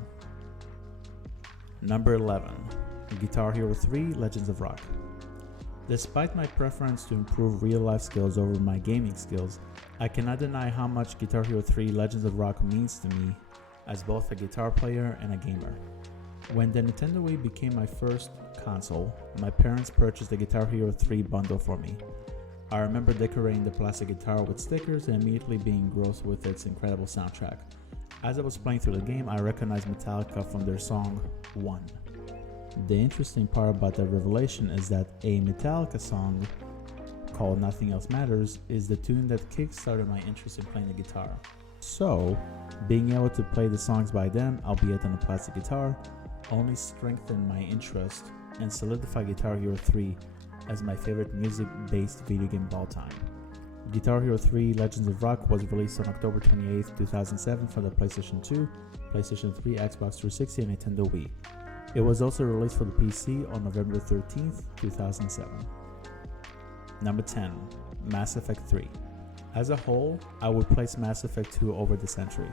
Number 11. Guitar Hero 3 Legends of Rock. Despite my preference to improve real-life skills over my gaming skills, I cannot deny how much Guitar Hero 3 Legends of Rock means to me as both a guitar player and a gamer. When the Nintendo Wii became my first console, my parents purchased the Guitar Hero 3 bundle for me. I remember decorating the plastic guitar with stickers and immediately being engrossed with its incredible soundtrack. As I was playing through the game, I recognized Metallica from their song One. The interesting part about that revelation is that a Metallica song called Nothing Else Matters is the tune that kickstarted my interest in playing the guitar. So, being able to play the songs by them, albeit on a plastic guitar, only strengthened my interest and solidified Guitar Hero 3 as my favorite music-based video game of all time. Guitar Hero 3 Legends of Rock was released on October 28, 2007 for the PlayStation 2, PlayStation 3, Xbox 360, and Nintendo Wii. It was also released for the PC on November 13, 2007. Number 10. Mass Effect 3. As a whole, I would place Mass Effect 2 over this entry.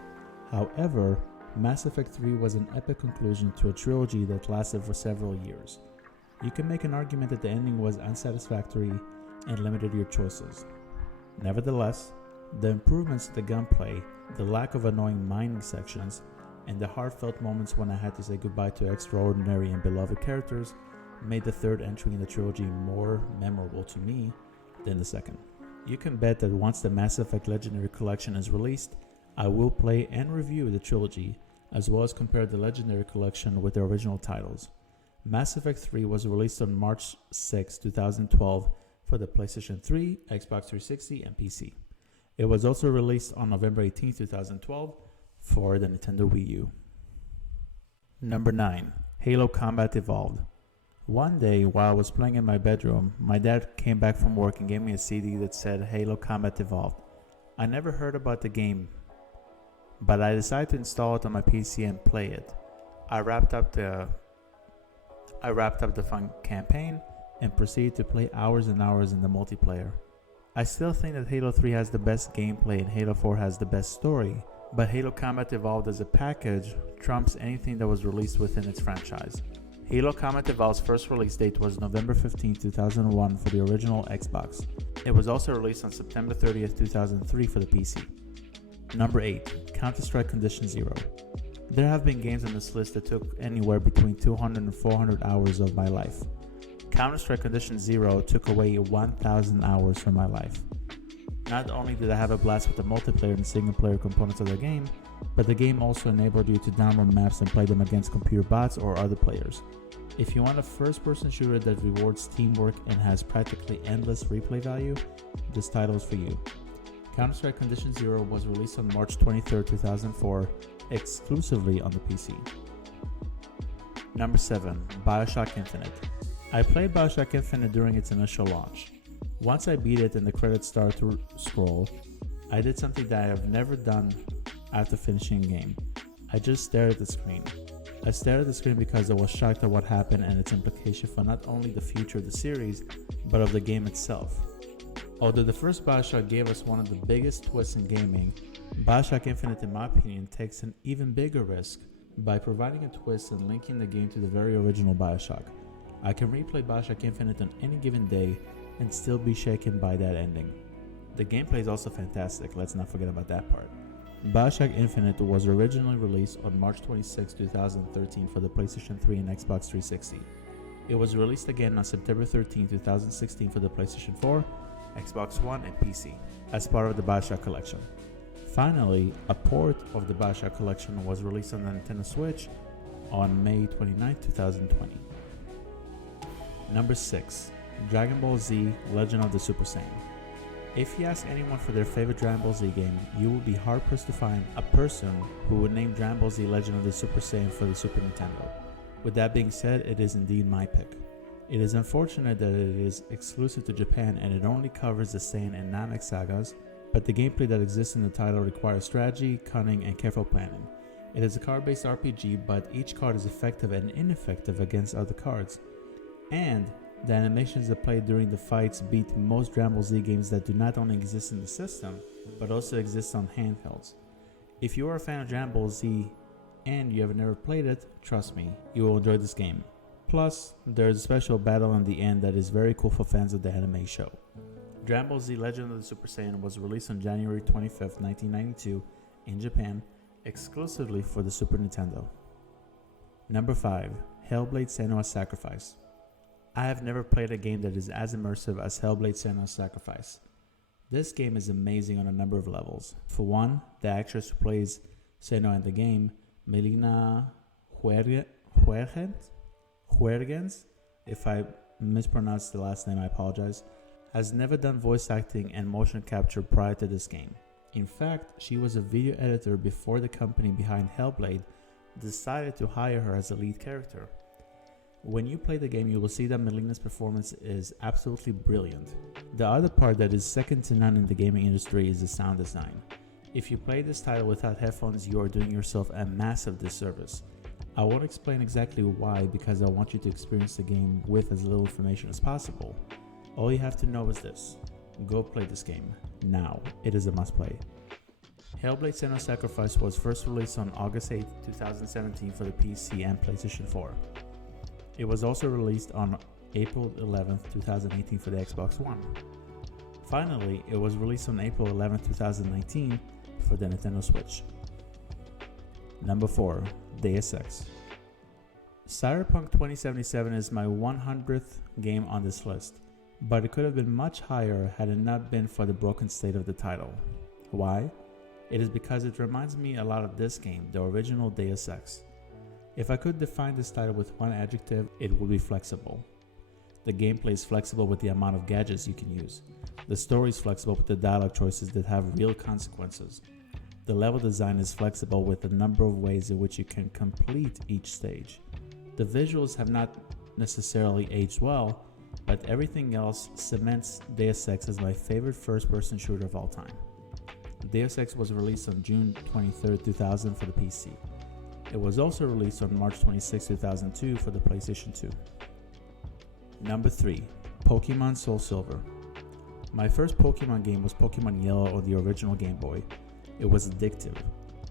However, Mass Effect 3 was an epic conclusion to a trilogy that lasted for several years. You can make an argument that the ending was unsatisfactory and limited your choices. Nevertheless, the improvements to the gunplay, the lack of annoying mining sections, and the heartfelt moments when I had to say goodbye to extraordinary and beloved characters made the third entry in the trilogy more memorable to me than the second. You can bet that once the Mass Effect Legendary Collection is released, I will play and review the trilogy, as well as compare the Legendary Collection with the original titles. Mass Effect 3 was released on March 6, 2012 for the PlayStation 3, Xbox 360, and PC. It was also released on November 18, 2012 for the Nintendo Wii U. Number 9. Halo Combat Evolved. One day, while I was playing in my bedroom, my dad came back from work and gave me a CD that said Halo Combat Evolved. I never heard about the game, but I decided to install it on my PC and play it. I wrapped up the fun campaign and proceeded to play hours and hours in the multiplayer. I still think that Halo 3 has the best gameplay and Halo 4 has the best story, but Halo Combat Evolved as a package trumps anything that was released within its franchise. Halo Combat Evolved's first release date was November 15, 2001 for the original Xbox. It was also released on September 30, 2003 for the PC. Number 8. Counter-Strike Condition Zero. There have been games on this list that took anywhere between 200 and 400 hours of my life. Counter-Strike Condition Zero took away 1,000 hours from my life. Not only did I have a blast with the multiplayer and single-player components of the game, but the game also enabled you to download maps and play them against computer bots or other players. If you want a first-person shooter that rewards teamwork and has practically endless replay value, this title is for you. Counter-Strike Condition Zero was released on March 23, 2004 exclusively on the PC. Number 7. Bioshock Infinite. I played Bioshock Infinite during its initial launch. Once I beat it and the credits started to scroll, I did something that I have never done after finishing a game. I just stared at the screen. I stared at the screen because I was shocked at what happened and its implication for not only the future of the series, but of the game itself. Although the first Bioshock gave us one of the biggest twists in gaming, Bioshock Infinite, in my opinion, takes an even bigger risk by providing a twist and linking the game to the very original Bioshock. I can replay Bioshock Infinite on any given day and still be shaken by that ending. The gameplay is also fantastic, let's not forget about that part. Bioshock Infinite was originally released on March 26, 2013 for the PlayStation 3 and Xbox 360. It was released again on September 13, 2016 for the PlayStation 4, Xbox One, and PC as part of the Bioshock collection. Finally, a port of the Bioshock collection was released on the Nintendo Switch on May 29, 2020. Number 6. Dragon Ball Z Legend of the Super Saiyan. If you ask anyone for their favorite Dragon Ball Z game, you will be hard pressed to find a person who would name Dragon Ball Z Legend of the Super Saiyan for the Super Nintendo. With that being said, it is indeed my pick. It is unfortunate that it is exclusive to Japan and it only covers the Saiyan and Namek sagas, but the gameplay that exists in the title requires strategy, cunning, and careful planning. It is a card-based RPG, but each card is effective and ineffective against other cards. And the animations that play during the fights beat most Dragon Ball Z games that do not only exist in the system, but also exist on handhelds. If you are a fan of Dragon Ball Z and you have never played it, trust me, you will enjoy this game. Plus, there is a special battle in the end that is very cool for fans of the anime show. Dragon Ball Z Legend of the Super Saiyan was released on January 25th, 1992 in Japan, exclusively for the Super Nintendo. Number 5. Hellblade: Senua's Sacrifice. I have never played a game that is as immersive as Hellblade: Senua's Sacrifice. This game is amazing on a number of levels. For one, the actress who plays Senua in the game, Melina Juergens, if I mispronounced the last name, I apologize, has never done voice acting and motion capture prior to this game. In fact, she was a video editor before the company behind Hellblade decided to hire her as a lead character. When you play the game, you will see that Melina's performance is absolutely brilliant. The other part that is second to none in the gaming industry is the sound design. If you play this title without headphones, you are doing yourself a massive disservice. I won't explain exactly why because I want you to experience the game with as little information as possible. All you have to know is this: go play this game now. It is a must play. Hellblade: Senua's Sacrifice was first released on August 8, 2017 for the PC and PlayStation 4. It was also released on April 11, 2018 for the Xbox One. Finally, it was released on April 11, 2019 for the Nintendo Switch. Number 4. Deus Ex. Cyberpunk 2077 is my 100th game on this list, but it could have been much higher had it not been for the broken state of the title. Why? It is because it reminds me a lot of this game, the original Deus Ex. If I could define this title with one adjective, it would be flexible. The gameplay is flexible with the amount of gadgets you can use. The story is flexible with the dialogue choices that have real consequences. The level design is flexible with the number of ways in which you can complete each stage. The visuals have not necessarily aged well, but everything else cements Deus Ex as my favorite first-person shooter of all time. Deus Ex was released on June 23, 2000 for the PC. It was also released on March 26, 2002 for the PlayStation 2. Number 3. Pokemon SoulSilver. My first Pokemon game was Pokemon Yellow on the original Game Boy. It was addictive,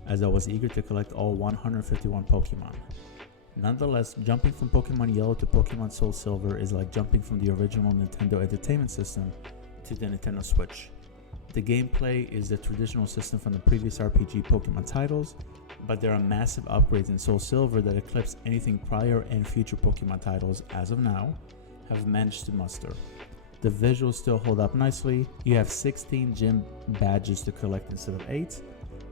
as I was eager to collect all 151 Pokemon. Nonetheless, jumping from Pokemon Yellow to Pokemon SoulSilver is like jumping from the original Nintendo Entertainment System to the Nintendo Switch. The gameplay is the traditional system from the previous RPG Pokemon titles, but there are massive upgrades in SoulSilver that eclipse anything prior and future Pokemon titles, as of now, have managed to muster. The visuals still hold up nicely. You have 16 gym badges to collect instead of 8,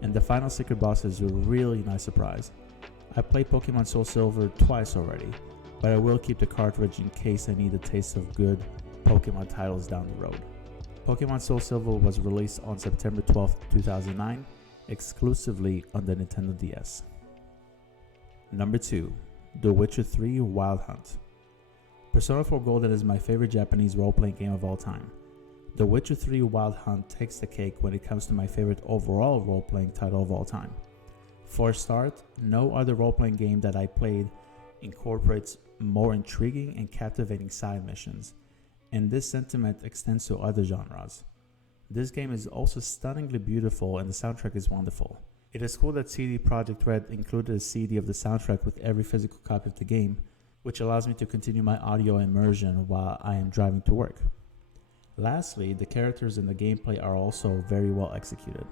and the final secret boss is a really nice surprise. I played Pokemon SoulSilver twice already, but I will keep the cartridge in case I need a taste of good Pokemon titles down the road. Pokemon SoulSilver was released on September 12, 2009. exclusively on the Nintendo DS. Number 2. The Witcher 3 Wild Hunt. Persona 4 Golden is my favorite Japanese role-playing game of all time. The Witcher 3 Wild Hunt takes the cake when it comes to my favorite overall role-playing title of all time. For a start, no other role-playing game that I played incorporates more intriguing and captivating side missions, and this sentiment extends to other genres. This game is also stunningly beautiful and the soundtrack is wonderful. It is cool that CD Projekt Red included a CD of the soundtrack with every physical copy of the game, which allows me to continue my audio immersion while I am driving to work. Lastly, the characters and the gameplay are also very well executed.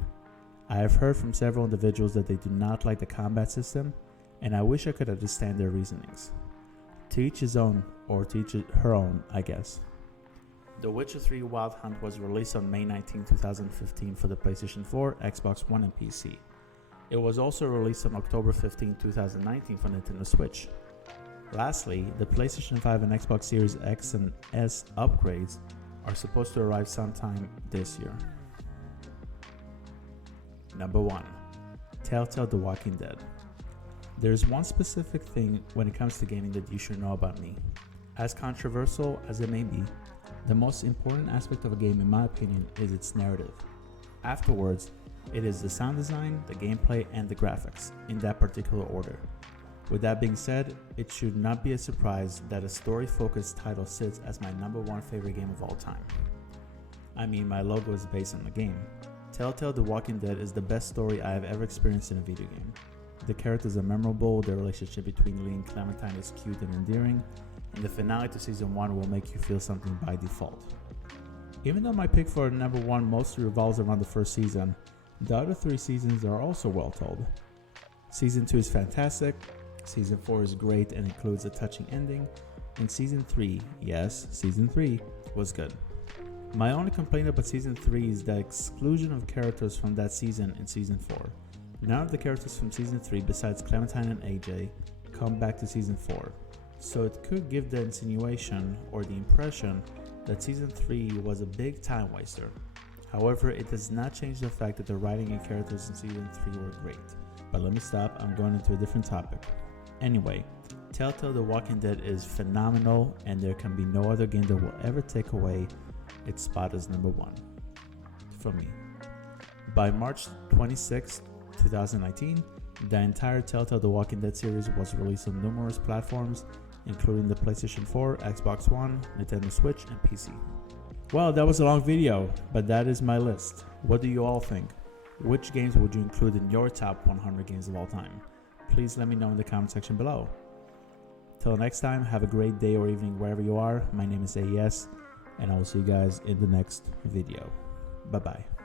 I have heard from several individuals that they do not like the combat system, and I wish I could understand their reasonings. To each his own, or to each her own, I guess. The Witcher 3 Wild Hunt was released on May 19, 2015 for the PlayStation 4, Xbox One, and PC. It was also released on October 15, 2019 for Nintendo Switch. Lastly, the PlayStation 5 and Xbox Series X and S upgrades are supposed to arrive sometime this year. Number 1. Telltale The Walking Dead. There's one specific thing when it comes to gaming that you should know about me. As controversial as it may be, the most important aspect of a game in my opinion is its narrative. Afterwards, it is the sound design, the gameplay, and the graphics, in that particular order. With that being said, it should not be a surprise that a story-focused title sits as my number 1 favorite game of all time. I mean, my logo is based on the game. Telltale The Walking Dead is the best story I have ever experienced in a video game. The characters are memorable, the relationship between Lee and Clementine is cute and endearing, and the finale to Season 1 will make you feel something by default. Even though my pick for number 1 mostly revolves around the first season, the other 3 seasons are also well told. Season 2 is fantastic, Season 4 is great and includes a touching ending, and Season 3, yes, Season 3, was good. My only complaint about Season 3 is the exclusion of characters from that season in Season 4. None of the characters from Season 3 besides Clementine and AJ come back to Season 4, so it could give the insinuation or the impression that Season 3 was a big time waster. However, it does not change the fact that the writing and characters in Season 3 were great. But let me stop, I'm going into a different topic. Anyway, Telltale The Walking Dead is phenomenal and there can be no other game that will ever take away its spot as number 1. For me. By March 26, 2019, the entire Telltale The Walking Dead series was released on numerous platforms, including the PlayStation 4, Xbox One, Nintendo Switch, and PC. Well, that was a long video, but that is my list. What do you all think? Which games would you include in your top 100 games of all time? Please let me know in the comment section below. Till next time, have a great day or evening wherever you are. My name is AES, and I will see you guys in the next video. Bye-bye.